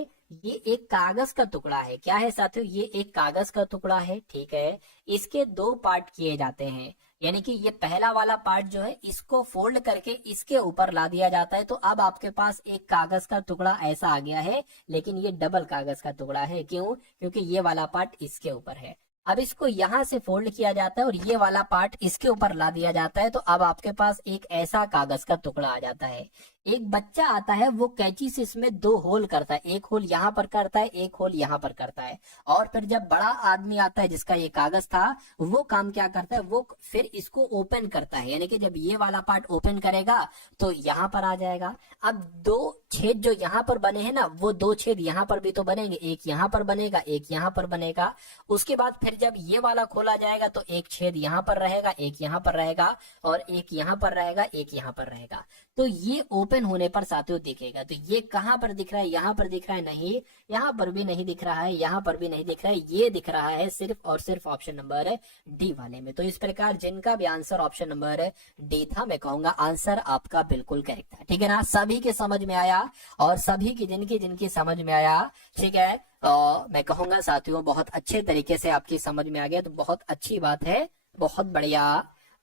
ये एक कागज का टुकड़ा है। क्या है साथियों, ये एक कागज का टुकड़ा है, ठीक है। इसके 2 पार्ट किए जाते हैं, यानी कि ये पहला वाला पार्ट जो है इसको फोल्ड करके इसके ऊपर ला दिया जाता है। तो अब आपके पास एक कागज का टुकड़ा ऐसा आ गया है, लेकिन ये डबल कागज का टुकड़ा है। क्यों? क्योंकि ये वाला पार्ट इसके ऊपर है। अब इसको यहां से फोल्ड किया जाता है और ये वाला पार्ट इसके ऊपर ला दिया जाता है, तो अब आपके पास एक ऐसा कागज का टुकड़ा आ जाता है। एक बच्चा आता है, वो कैंची से इसमें 2 होल करता है, एक होल यहाँ पर करता है, एक होल यहाँ पर करता है। और फिर जब बड़ा आदमी आता है जिसका ये कागज था, वो काम क्या करता है, वो फिर इसको ओपन करता है, यानी कि जब ये वाला पार्ट ओपन करेगा तो यहाँ पर आ जाएगा। अब 2 छेद जो यहाँ पर बने हैं ना, वो 2 छेद यहाँ पर भी तो बनेंगे, एक यहाँ पर बनेगा, एक यहाँ पर बनेगा। उसके बाद फिर जब ये वाला खोला जाएगा तो एक छेद यहाँ पर रहेगा, एक यहाँ पर रहेगा, और एक यहाँ पर रहेगा, एक यहाँ पर रहेगा। तो ये ओपन होने पर साथियों दिखेगा। तो ये कहां पर दिख रहा है, यहाँ पर दिख रहा है? नहीं, यहाँ पर भी नहीं दिख रहा है, यहाँ पर भी नहीं दिख रहा है, ये दिख रहा है सिर्फ और सिर्फ ऑप्शन नंबर डी वाले में। तो इस प्रकार जिनका भी आंसर ऑप्शन नंबर डी था, मैं कहूंगा आंसर आपका बिल्कुल करेक्ट था। ठीक है ना, सभी के समझ में आया, और सभी की जिनकी जिनकी समझ में आया, ठीक है, मैं कहूंगा साथियों बहुत अच्छे तरीके से आपकी समझ में आ गया, तो बहुत अच्छी बात है, बहुत बढ़िया,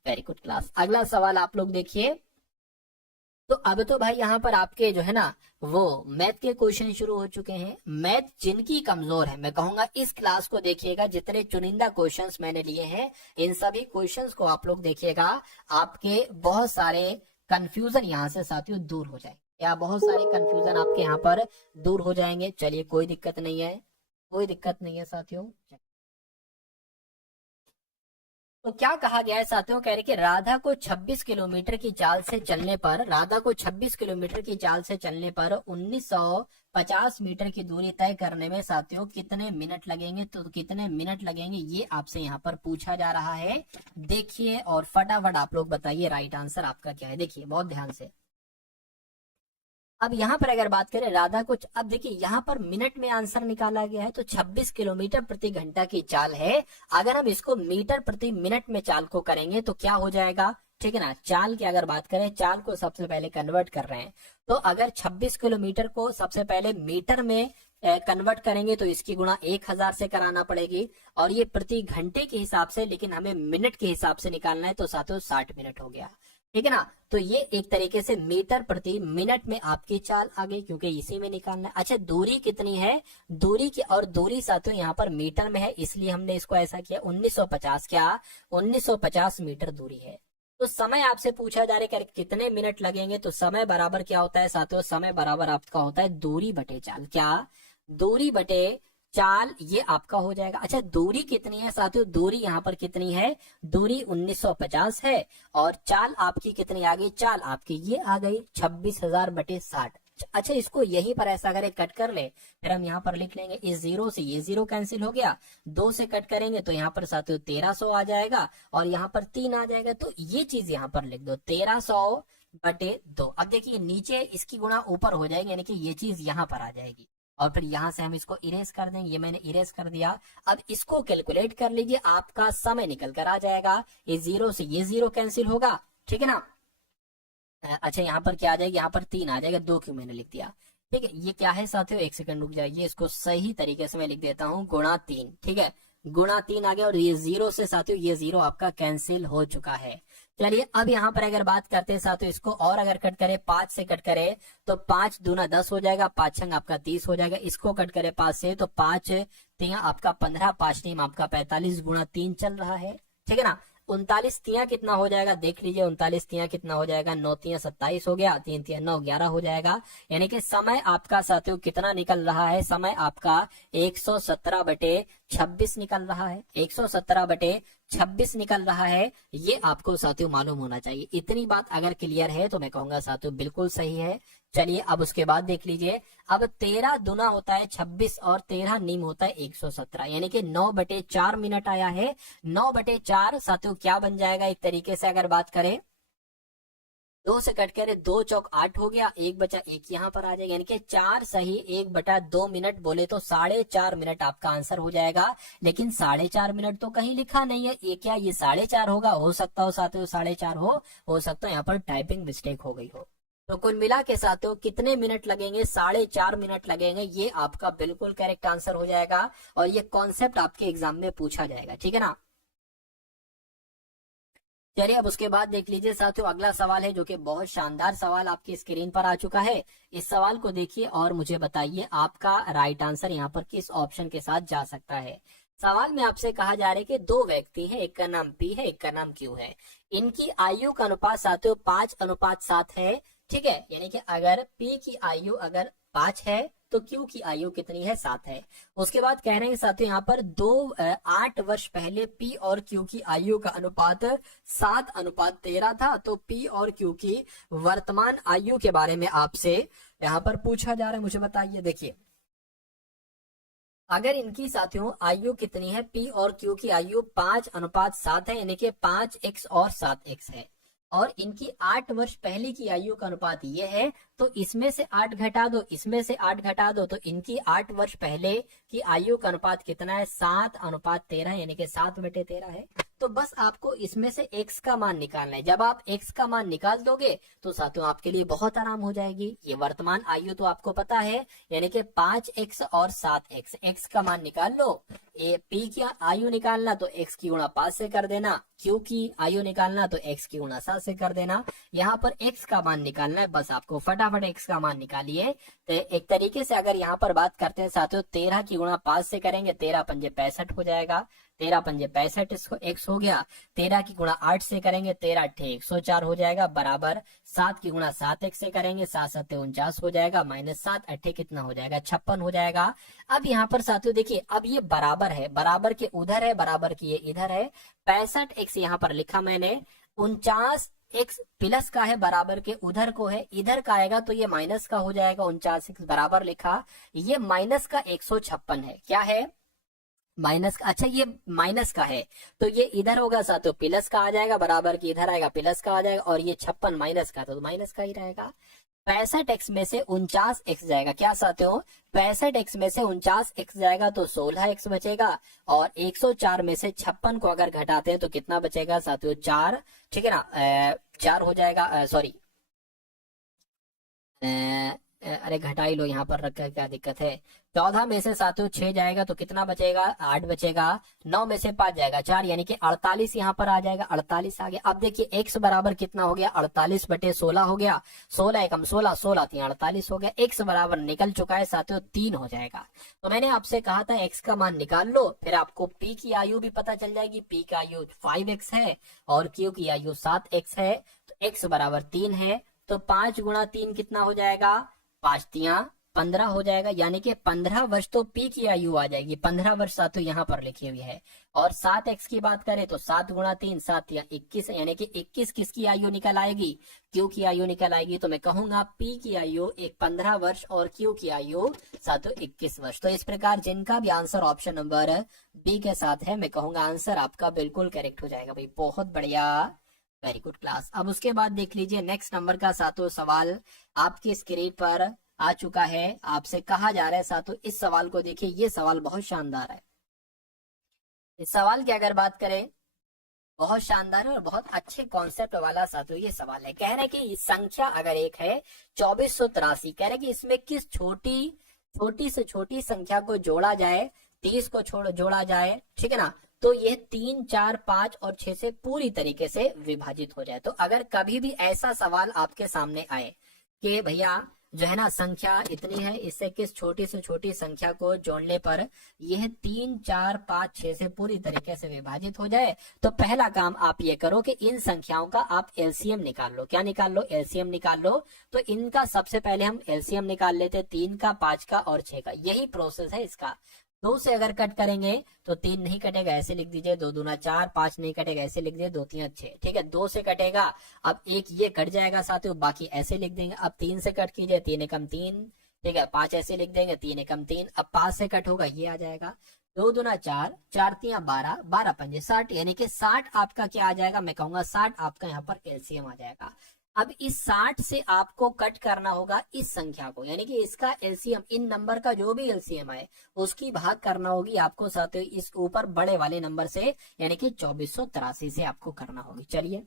वेरी गुड क्लास। अगला सवाल आप लोग देखिए। तो अब तो भाई यहाँ पर आपके जो है ना वो मैथ के क्वेश्चन शुरू हो चुके हैं। मैथ जिनकी कमजोर है, मैं कहूंगा इस क्लास को देखिएगा, जितने चुनिंदा क्वेश्चंस मैंने लिए हैं इन सभी क्वेश्चंस को आप लोग देखिएगा, आपके बहुत सारे कंफ्यूजन यहाँ से साथियों दूर हो जाएंगे, या बहुत सारे कंफ्यूजन आपके यहाँ पर दूर हो जाएंगे। चलिए कोई दिक्कत नहीं है, कोई दिक्कत नहीं है साथियों। तो क्या कहा गया है साथियों, कह रहे कि राधा को 26 किलोमीटर की चाल से चलने पर, राधा को 26 किलोमीटर की चाल से चलने पर 1950 मीटर की दूरी तय करने में साथियों कितने मिनट लगेंगे? तो कितने मिनट लगेंगे ये आपसे यहाँ पर पूछा जा रहा है। देखिए और फटाफट आप लोग बताइए राइट आंसर आपका क्या है। देखिए बहुत ध्यान से। अब यहाँ पर अगर बात करें राधा को, अब देखिए यहाँ पर मिनट में आंसर निकाला गया है, तो 26 किलोमीटर प्रति घंटा की चाल है। अगर हम इसको मीटर प्रति मिनट में चाल को करेंगे तो क्या हो जाएगा? ठीक है ना, चाल की अगर बात करें, चाल को सबसे पहले कन्वर्ट कर रहे हैं, तो अगर 26 किलोमीटर को सबसे पहले मीटर में कन्वर्ट करेंगे तो इसकी गुणा 1000 से कराना पड़ेगी, और ये प्रति घंटे के हिसाब से, लेकिन हमें मिनट के हिसाब से निकालना है, तो साथियों 60 मिनट हो गया। ठीक है ना, तो ये एक तरीके से मीटर प्रति मिनट में आपकी चाल आ गई, क्योंकि इसी में निकालना है। अच्छा दूरी कितनी है? दूरी की, और दूरी साथियों यहाँ पर मीटर में है, इसलिए हमने इसको ऐसा किया 1950, क्या 1950 मीटर दूरी है। तो समय आपसे पूछा जा रहा है कितने मिनट लगेंगे, तो समय बराबर क्या होता है साथियों, समय बराबर आपका होता है दूरी बटे चाल। क्या? दूरी बटे चाल, ये आपका हो जाएगा। अच्छा दूरी कितनी है साथियों, दूरी यहाँ पर कितनी है, दूरी 1950 है, और चाल आपकी कितनी आ गई, चाल आपकी ये आ गई 26,000 बटे 60। अच्छा इसको यहीं पर ऐसा करें, कट कर ले, फिर हम यहाँ पर लिख लेंगे, इस 0 से ये 0 कैंसिल हो गया, 2 से कट करेंगे तो यहाँ पर साथियों 1300 आ जाएगा, और यहाँ पर 3 आ जाएगा, तो ये चीज यहाँ पर लिख दो 1300 बटे 2। अब देखिए नीचे इसकी गुणा ऊपर हो जाएगी, यानी कि ये चीज यहाँ पर आ जाएगी, और फिर यहां से हम इसको इरेज कर देंगे, ये मैंने इरेज कर दिया। अब इसको कैलकुलेट कर लीजिए, आपका समय निकल कर आ जाएगा, ये 0 से ये 0 कैंसिल होगा, ठीक है ना। अच्छा यहाँ पर क्या आ जाएगा, यहाँ पर 3 आ जाएगा, 2 क्यों मैंने लिख दिया, ठीक है। ये क्या है साथियों, एक सेकंड रुक जाइए, इसको सही तरीके से मैं लिख देता हूँ, गुणा 3, ठीक है, गुणा 3 आ गया, और ये 0 से साथियों ये 0 आपका कैंसिल हो चुका है। चलिए अब यहाँ पर अगर बात करते हैं साथियों, इसको और अगर कट करें, 5 से कट करें तो 5 दूना 10 हो जाएगा, 5 छंग आपका 30 हो जाएगा, इसको कट करें 5 से तो 5 तिया आपका 15, 5 टीम आपका 45 गुणा 3 चल रहा है, ठीक है ना। 39 तिया कितना हो जाएगा देख लीजिए, 39 तिया कितना हो जाएगा, 9 तिया 27 हो गया, 3 तिया 9, 11 हो जाएगा। यानी कि समय आपका साथियों कितना निकल रहा है, समय आपका 117/26 निकल रहा है, 117/26 निकल रहा है। ये आपको साथियों मालूम होना चाहिए। इतनी बात अगर क्लियर है तो मैं कहूंगा साथियों बिल्कुल सही है। चलिए अब उसके बाद देख लीजिए, अब 13 दुना होता है 26 और 13 नीम होता है 117, यानी कि 9/4 मिनट आया है। 9/4 साथियों क्या बन जाएगा एक तरीके से अगर बात करें, 2 से कट करे 2 चौक 8 हो गया, 1 बचा 1 यहाँ पर आ जाएगा, यानी कि 4 सही 1/2 मिनट बोले तो 4.5 मिनट आपका आंसर हो जाएगा। लेकिन 4.5 मिनट तो कहीं लिखा नहीं है, ये क्या ये 4.5 होगा, हो सकता हो साथियों 4.5 हो सकता है यहाँ पर टाइपिंग मिस्टेक हो गई हो। तो कुल मिला के साथियों कितने मिनट लगेंगे, 4.5 मिनट लगेंगे, ये आपका बिल्कुल करेक्ट आंसर हो जाएगा। और ये कॉन्सेप्ट आपके एग्जाम में पूछा जाएगा, ठीक है ना। चलिए अब उसके बाद देख लीजिए साथियों, अगला सवाल है जो कि बहुत शानदार सवाल आपकी स्क्रीन पर आ चुका है। इस सवाल को देखिए और मुझे बताइए आपका राइट आंसर यहाँ पर किस ऑप्शन के साथ जा सकता है। सवाल में आपसे कहा जा रहा है कि 2 व्यक्ति हैं, एक का नाम पी है, एक का नाम क्यू है। इनकी आयु का अनुपात साथियों 5:7 है, ठीक है। यानी कि अगर पी की आयु अगर 5 है तो क्यू की आयु कितनी है, 7 है। उसके बाद कह रहे हैं साथियों यहाँ पर 8 वर्ष पहले पी और क्यू की आयु का अनुपात 7:13 था। तो पी और क्यू की वर्तमान आयु के बारे में आपसे यहाँ पर पूछा जा रहा है, मुझे बताइए। देखिए अगर इनकी साथियों आयु कितनी है, पी और क्यू की आयु 5:7 है, यानी कि 5x और 7x है, और इनकी 8 वर्ष पहले की आयु का अनुपात ये है, तो इसमें से 8 घटा दो, इसमें से 8 घटा दो, तो इनकी 8 वर्ष पहले की आयु का अनुपात कितना है, 7:13, यानी कि 7/13 है। तो बस आपको इसमें से x का मान निकालना है। जब आप x का मान निकाल दोगे तो साथियों आपके लिए बहुत आराम हो जाएगी। ये वर्तमान आयु तो आपको पता है, यानी कि 5x और 7x, x का मान निकाल लो। p की आयु निकालना तो x की गुणा 5 से कर देना, q की आयु निकालना तो x की गुणा 7 से कर देना। यहाँ पर x का मान निकालना है, बस आपको फटाफट x का मान निकालिए। तो एक तरीके से अगर यहाँ पर बात करते हैं साथियों, 13 की गुणा 5 से करेंगे, 13 पंजे 65 हो जाएगा, 13 पंजे 65 x हो गया। 13 की गुणा 8 से करेंगे, 13 अट्ठे 104 हो जाएगा, बराबर 7 की गुणा 7x से करेंगे, 7 7 49 हो जाएगा, -7 अट्ठे कितना हो जाएगा, 56 हो जाएगा। अब यहाँ पर साथियों देखिए, अब ये बराबर है, बराबर के उधर है, बराबर की ये इधर है। 65x यहाँ पर लिखा मैंने, 49x प्लस का है, बराबर के उधर को है, इधर का आएगा तो ये माइनस का हो जाएगा। 49x बराबर लिखा, ये माइनस का 156 है, क्या है माइनस का, अच्छा ये माइनस का है तो ये इधर होगा साथियों, प्लस का आ जाएगा, बराबर की इधर आएगा, प्लस का आ जाएगा, और ये 56 माइनस का तो माइनस का ही रहेगा। 65x में से 49x जाएगा, क्या साथियों 65x में से 49x जाएगा तो 16x बचेगा, और 104 में से 56 को अगर घटाते हैं तो कितना बचेगा साथियों, 4, ठीक है ना, 4 हो जाएगा, सॉरी अरे घटा ही लो, यहाँ पर रखकर क्या दिक्कत है। 14 में से साथियों 6 जाएगा तो कितना बचेगा, 8 बचेगा। 9 में से 5 जाएगा 4, यानी कि 48 यहाँ पर आ जाएगा, 48 आ गया। अब देखिए x बराबर कितना हो गया, 48/16 हो गया, 16 एकम 16, 16 3 48 हो गया। x बराबर निकल चुका है साथियों 3 हो जाएगा। तो मैंने आपसे कहा था x का मान निकाल लो, फिर आपको p की आयु भी पता चल जाएगी। p की आयु 5x है और q की आयु 7x है, तो x बराबर 3 है। तो 5 गुणा 3 कितना हो जाएगा, 5 तिया 15 हो जाएगा, यानी कि 15 वर्ष तो पी की आयु आ जाएगी। 15 वर्ष साथियों यहाँ पर लिखी हुई है। और 7x की बात करें तो 7 गुणा 3 7 या 21, यानी कि 21 किसकी आयु निकल आएगी, क्यू की आयु निकल आएगी। तो मैं कहूंगा पी की आयु 15 वर्ष और क्यू की आयु साथियों 21 वर्ष। तो इस प्रकार जिनका भी आंसर ऑप्शन नंबर बी के साथ है, मैं कहूंगा आंसर आपका बिल्कुल करेक्ट हो जाएगा भाई, बहुत बढ़िया, वेरी गुड क्लास। अब उसके बाद देख लीजिए नेक्स्ट नंबर का साथियों सवाल आपकी स्क्रीन पर आ चुका है। आपसे कहा जा रहा है साथियों, इस सवाल को देखिए, ये सवाल बहुत शानदार है। इस सवाल की अगर बात करें, बहुत शानदार है और बहुत अच्छे कॉन्सेप्ट वाला साथियों ये सवाल है। कह रहे हैं कि संख्या अगर एक है 2483, कह रहे हैं कि इसमें किस छोटी से छोटी संख्या को जोड़ा जाए, 30 को जोड़ा जाए, ठीक है ना, तो यह 3 4 5 और 6 से पूरी तरीके से विभाजित हो जाए। तो अगर कभी भी ऐसा सवाल आपके सामने आए कि भैया जो है ना संख्या इतनी है, इससे किस छोटी से छोटी संख्या को जोड़ने पर यह 3, 4, 5, 6 से पूरी तरीके से विभाजित हो जाए। तो पहला काम आप ये करो कि इन संख्याओं का आप एलसीएम निकाल लो। क्या निकाल लो? एलसीएम निकाल लो। तो इनका सबसे पहले हम एलसीएम निकाल लेते, 3 का, 5 का और 6 का। यही प्रोसेस है इसका। 2 से अगर कट करेंगे तो 3 नहीं कटेगा, ऐसे लिख दीजिए, 2 दूना 4, 5 नहीं कटेगा, ऐसे लिख दीजिए, 2 3 6। ठीक है, 2 से कटेगा, अब एक ये कट जाएगा साथियों, बाकी ऐसे लिख देंगे। अब 3 से कट कीजिए, 3 एकम 3, ठीक है, 5 ऐसे लिख देंगे, 3 एकम 3। अब 5 से कट होगा, ये आ जाएगा, 2 दूना 4, 4 तिया 12, 12 पंजे 60, यानी कि 60 आपका क्या आ जाएगा? मैं कहूंगा 60 आपका यहाँ पर एलसीएम आ जाएगा। अब इस 60 से आपको कट करना होगा इस संख्या को, यानी कि इसका एलसीएम, इन नंबर का जो भी एलसीएम है उसकी भाग करना होगी आपको साथियों इस ऊपर बड़े वाले नंबर से, यानी कि 2483 से आपको करना होगी। चलिए,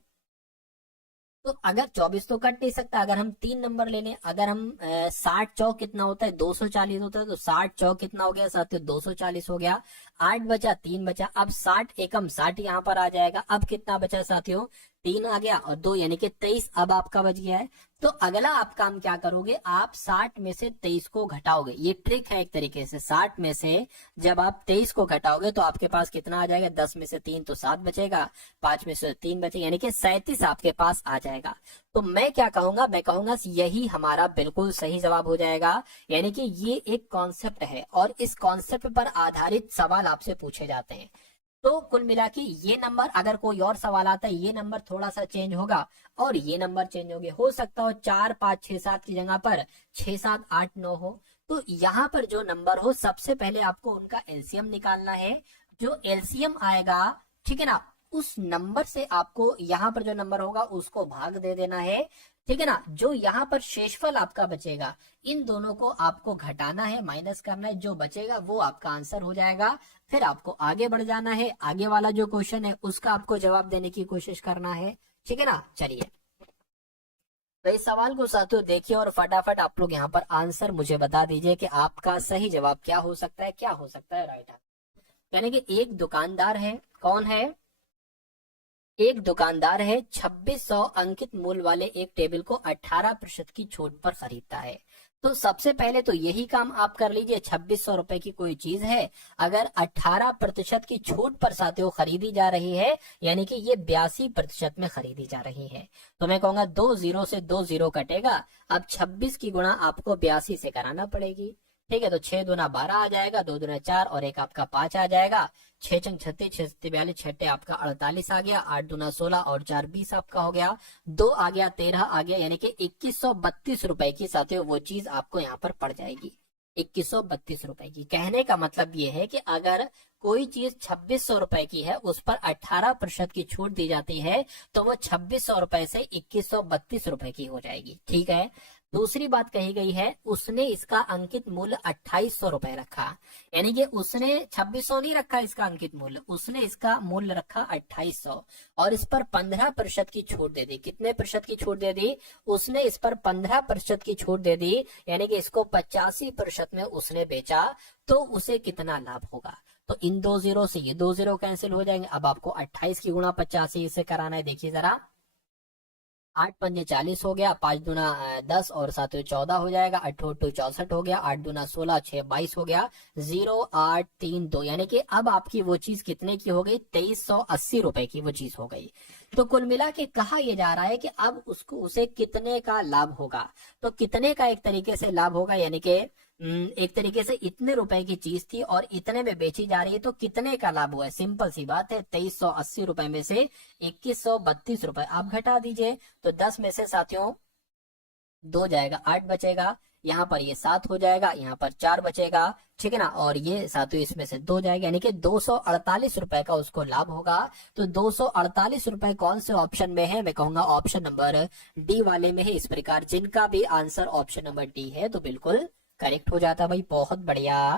तो अगर 24 तो कट नहीं सकता, अगर हम 3 नंबर ले लें, अगर हम 60 चौक कितना होता है? 240 होता है, तो 60 चौक कितना हो गया साथियों? 240 हो गया। 8 बचा, 3 बचा, अब 60 एकम 60 यहाँ पर आ जाएगा। अब कितना बचा साथियों? 3 आ गया और 2 यानी कि 23 अब आपका बच गया है। तो अगला आप काम क्या करोगे? आप 60 में से 23 को घटाओगे। ये ट्रिक है एक तरीके से। 60 में से जब आप 23 को घटाओगे तो आपके पास कितना आ जाएगा? 10 में से 3 तो 7 बचेगा, 5 में से 3 बचेगा, यानी कि 37 आपके पास आ जाएगा। तो मैं क्या कहूंगा? मैं कहूंगा यही हमारा बिल्कुल सही जवाब हो जाएगा। यानी कि ये एक कॉन्सेप्ट है और इस कॉन्सेप्ट पर आधारित सवाल आपसे पूछे जाते हैं। तो कुल मिला के ये नंबर, अगर कोई और सवाल आता है, ये नंबर थोड़ा सा चेंज होगा और ये नंबर चेंज हो सकता हो 4, 5, 6, 7 की जगह पर 6, 7, 8, 9 हो। तो यहाँ पर जो नंबर हो सबसे पहले आपको उनका एलसीएम निकालना है। जो एलसीएम आएगा, ठीक है ना, उस नंबर से आपको यहाँ पर जो नंबर होगा उसको भाग दे देना है। ठीक है ना, जो यहाँ पर शेषफल आपका बचेगा, इन दोनों को आपको घटाना है, माइनस करना है, जो बचेगा वो आपका आंसर हो जाएगा। फिर आपको आगे बढ़ जाना है, आगे वाला जो क्वेश्चन है उसका आपको जवाब देने की कोशिश करना है। ठीक है ना, चलिए, तो इस सवाल को साथियों देखिए और फटाफट आप लोग यहाँ पर आंसर मुझे बता दीजिए कि आपका सही जवाब क्या हो सकता है, क्या हो सकता है राइट आंसर। यानी कि एक दुकानदार है, कौन है? एक दुकानदार है, 2600 अंकित मूल्य वाले एक टेबल को 18% की छूट पर खरीदता है। तो सबसे पहले तो यही काम आप कर लीजिए। 2600 रुपए की कोई चीज है, अगर 18% की छूट पर साथियों खरीदी जा रही है, यानी कि ये 82% में खरीदी जा रही है, तो मैं कहूंगा 2 0 से 2 0 कटेगा। अब 26 की गुणा आपको 82 से कराना पड़ेगी। ठीक है, तो 6 दूना 12 आ जाएगा, 2 दूना 4 और एक आपका 5 आ जाएगा। 6 चंग 36, 6 सत्ते 42, 6 आपका 48 आ गया, 8 दूना 16 और 4 20 आपका हो गया, 2 आ गया, 13 आ गया, यानी कि 2132 रुपए की साथियों वो चीज आपको यहाँ पर पड़ जाएगी। 2132 रुपए की। कहने का मतलब ये है कि अगर कोई चीज 2600 रुपए की है, उस पर 18% की छूट दी जाती है, तो वो 2600 रुपए से 2132 रुपए की हो जाएगी। ठीक है, दूसरी बात कही गई है, उसने इसका अंकित मूल्य 2800 रुपए रखा, यानी कि उसने 2600 नहीं रखा इसका अंकित मूल्य, उसने इसका मूल्य रखा 2800 और इस पर 15% की छूट दे दी। कितने प्रतिशत की छूट दे दी? उसने इस पर 15% की छूट दे दी, यानी कि इसको 85% में उसने बेचा, तो उसे कितना लाभ होगा? तो इन 2 0 से ये 2 0 कैंसिल हो जाएंगे। अब आपको 28 की गुणा 85 से कराना है। देखिए जरा, 8 पंजे 40 हो गया, 5 दूना 10 और 7 14 हो जाएगा, 8 8 64 हो गया, 8 दूना 16, 6 22 हो गया, 0 8 3 2, यानी कि अब आपकी वो चीज कितने की हो गई? 2380 रुपए की वो चीज हो गई। तो कुल मिला के कहा यह जा रहा है कि अब उसे कितने का लाभ होगा? तो कितने का एक तरीके से लाभ होगा, यानी कि एक तरीके से इतने रुपए की चीज थी और इतने में बेची जा रही है, तो कितने का लाभ हुआ है? सिंपल सी बात है, 2380 रुपए में से 2132 रुपए आप घटा दीजिए, तो 10 में से साथियों 2 जाएगा, 8 बचेगा, यहाँ पर ये 7 हो जाएगा, यहाँ पर 4 बचेगा। ठीक है ना, और ये साथियों इसमें से 2 जाएगा, यानी कि 248 रुपए का उसको लाभ होगा। तो 248 रुपए कौन से ऑप्शन में है? मैं कहूंगा ऑप्शन नंबर डी वाले में है। इस प्रकार जिनका भी आंसर ऑप्शन नंबर डी है तो बिल्कुल करेक्ट हो जाता भाई। बहुत बढ़िया,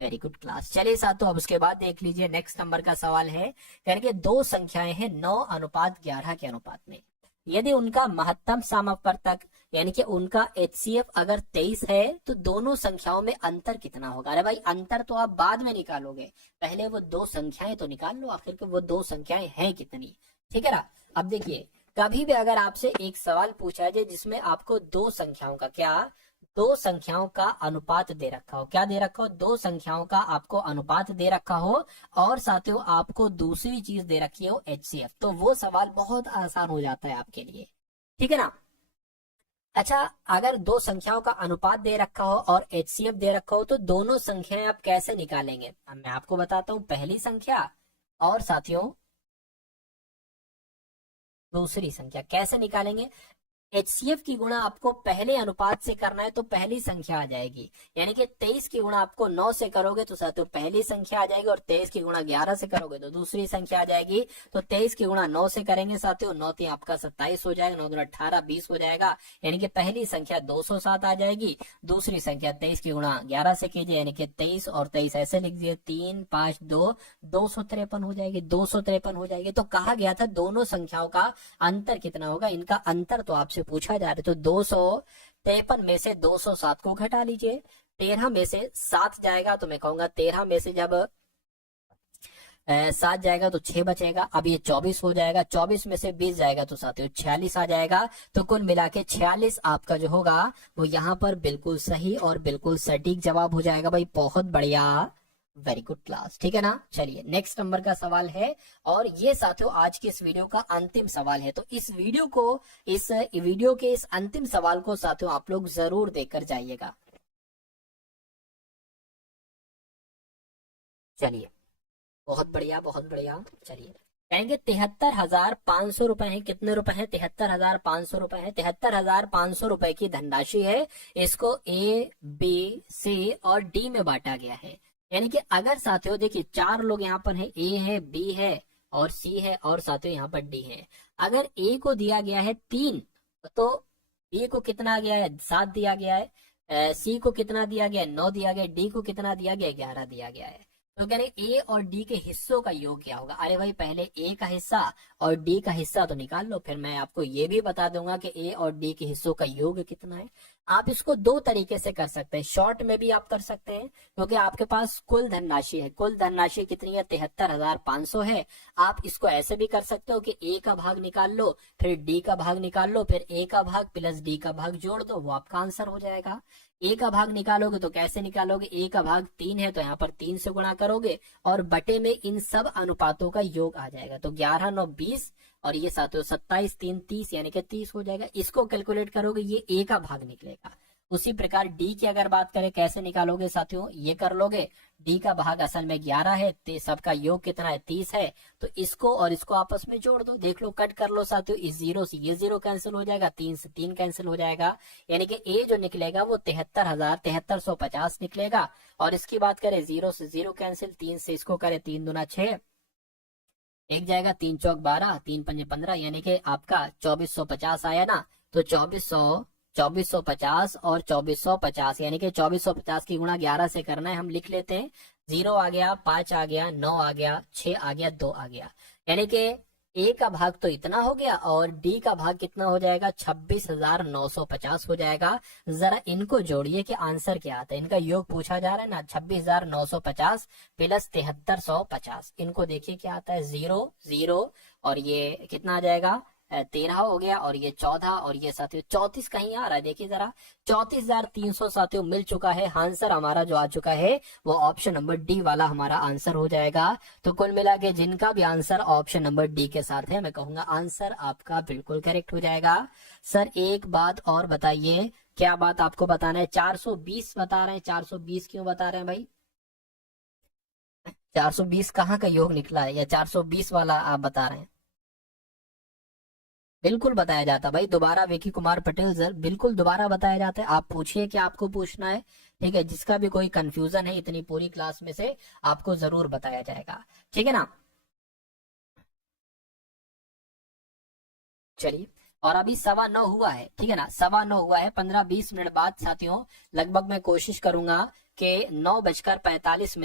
वेरी गुड क्लास। चलिए साथियों, अब उसके बाद देख लीजिए नेक्स्ट नंबर का सवाल है, यानी कि 2 संख्याएं हैं 9:11 के अनुपात में, यदि उनका महत्तम समापवर्तक यानी कि उनका HCF अगर 23 है, तो दोनों संख्याओं में अंतर कितना होगा? अरे भाई, अंतर तो आप बाद में निकालोगे, पहले वो 2 संख्याएं तो निकाल लो, आखिर के वो 2 संख्याएं हैं कितनी। ठीक है ना, अब देखिए, कभी भी अगर आपसे एक सवाल पूछा जाए जिसमें आपको 2 संख्याओं का, क्या दो संख्याओं का अनुपात दे रखा हो। क्या दे रखा हो? दो संख्याओं का आपको अनुपात दे रखा हो और साथियों आपको दूसरी चीज दे रखी हो HCF, तो वो सवाल बहुत आसान हो जाता है आपके लिए, ठीक है ना। अच्छा, अगर दो संख्याओं का अनुपात दे रखा हो और HCF दे रखा हो तो दोनों संख्याएं आप कैसे निकालेंगे? अब मैं आपको बताता हूं, पहली संख्या और साथियों दूसरी संख्या कैसे निकालेंगे। HCF की गुणा आपको पहले अनुपात से करना है तो पहली संख्या आ जाएगी, यानी कि 23 की गुणा आपको 9 से करोगे तो साथियों पहली संख्या आ जाएगी, और 23 की गुणा 11 से करोगे तो दूसरी संख्या आ जाएगी। तो 23 की गुणा 9 से करेंगे साथियों, 9 3 आपका 27 हो जाएगा, 9 2 18 20 हो जाएगा, यानी कि पहली संख्या 207 आ जाएगी। दूसरी संख्या 23 की गुणा 11 से कीजिए, यानी कि 23 और 23 ऐसे लिख दिए, 3 5 2 253 हो जाएगी, 253 हो जाएगी। तो कहा गया था दोनों संख्याओं का अंतर कितना होगा, इनका अंतर तो आपसे पूछा जा रहा है। तो 253 में से 207 को घटा लीजिए, 13 में से 7 जाएगा तो मैं कहूंगा 13 में से जब 7 जाएगा तो 6 बचेगा, अब ये 24 हो जाएगा, 24 में से 20 जाएगा तो साथियों 46 आ जाएगा। तो कुल मिला के 46 आपका जो होगा वो यहाँ पर बिल्कुल सही और बिल्कुल सटीक जवाब हो जाएगा भाई। बहुत बढ़िया, वेरी गुड क्लास, ठीक है ना। चलिए नेक्स्ट नंबर का सवाल है, और ये साथियों आज के इस वीडियो का अंतिम सवाल है। तो इस वीडियो के इस अंतिम सवाल को साथियों आप लोग जरूर देखकर जाइएगा। चलिए, बहुत बढ़िया बहुत बढ़िया। चलिए, कहेंगे 73,500 रुपए है। कितने रुपए हैं? 73,500 रुपए है। 73,500 रुपए की धनराशि है, इसको A, B, C और D में बांटा गया है। यानी कि अगर साथियों देखिए 4 लोग यहाँ पर है, A है, B है और C है और साथियों यहाँ पर D है। अगर A को दिया गया है 3, तो B को कितना गया है? 7 दिया गया है। C को कितना दिया गया है? 9 दिया गया है। D को कितना दिया गया है? 11 दिया गया है। तो कह रहे A और D के हिस्सों का योग क्या होगा? अरे भाई पहले A का हिस्सा और D का हिस्सा तो निकाल लो, फिर मैं आपको ये भी बता दूंगा कि A और D के हिस्सों का योग कितना है। आप इसको दो तरीके से कर सकते हैं, शॉर्ट में भी आप कर सकते हैं, क्योंकि आपके पास कुल धनराशि है। कुल धनराशि कितनी है? 73,500 है। आप इसको ऐसे भी कर सकते हो कि A का भाग निकाल लो, फिर D का भाग निकाल लो, फिर A का भाग प्लस D का भाग जोड़ दो, वो आपका आंसर हो जाएगा। A का भाग निकालोगे तो कैसे निकालोगे? A का भाग 3 है तो यहाँ पर 3 से गुणा करोगे और बटे में इन सब अनुपातों का योग आ जाएगा। तो 11 9 20 और ये साथियों 27 3 30, यानी कि 30 हो जाएगा। इसको कैलकुलेट करोगे, ये A का भाग निकलेगा। उसी प्रकार D की अगर बात करें कैसे निकालोगे साथियों, ये कर लोगे। D का भाग असल में 11 है, तो सबका योग कितना है? 30 है। तो इसको और इसको आपस में जोड़ दो, देख लो, कट कर लो साथियों। इस 0 से ये 0 कैंसिल हो जाएगा, 3 से 3 कैंसिल हो जाएगा, यानी कि A जो निकलेगा वो 73,750 निकलेगा। और इसकी बात करें 0 से 0 कैंसिल, 3 से इसको करें 3 दूना 6, एक जाएगा, 3 चौक 12, 3 पंजे 15, यानी कि आपका 2450 आया ना। तो 2450 और 2450, यानी कि 2450 की गुणा 11 से करना है, हम लिख लेते हैं। 0 आ गया, 5 आ गया, 9 आ गया, 6 आ गया, 2 आ गया, यानी कि A का भाग तो इतना हो गया और D का भाग कितना हो जाएगा? 26,950 हो जाएगा। जरा इनको जोड़िए कि आंसर क्या आता है। इनका योग पूछा जा रहा है ना, 26,950 प्लस 7350, इनको देखिए क्या आता है। 0 0 और ये कितना आ जाएगा? 13 हो गया, और ये 14 और ये साथियों 34 कहीं आ रहा है, देखिए जरा 34,300 साथियों मिल चुका है। आंसर हमारा जो आ चुका है वो ऑप्शन नंबर डी वाला हमारा आंसर हो जाएगा। तो कुल मिला के जिनका भी आंसर ऑप्शन नंबर डी के साथ है, मैं कहूंगा आंसर आपका बिल्कुल करेक्ट हो जाएगा। सर एक बात और बताइए, क्या बात आपको बताना है? 420 बता रहे हैं, 420 क्यों बता रहे हैं भाई? 420 कहाँ का योग निकला है, या 420 वाला आप बता रहे हैं? बिल्कुल बताया जाता भाई, दोबारा विकी कुमार पटेल सर, बिल्कुल दोबारा बताया जाता है। आप पूछिए कि आपको पूछना है, ठीक है। जिसका भी कोई कंफ्यूजन है इतनी पूरी क्लास में से आपको जरूर बताया जाएगा, ठीक है ना। चलिए, और अभी 9:15 हुआ है, ठीक है ना, 9:15 हुआ है। 15-20 मिनट बाद साथियों लगभग मैं कोशिश करूंगा कि 9:45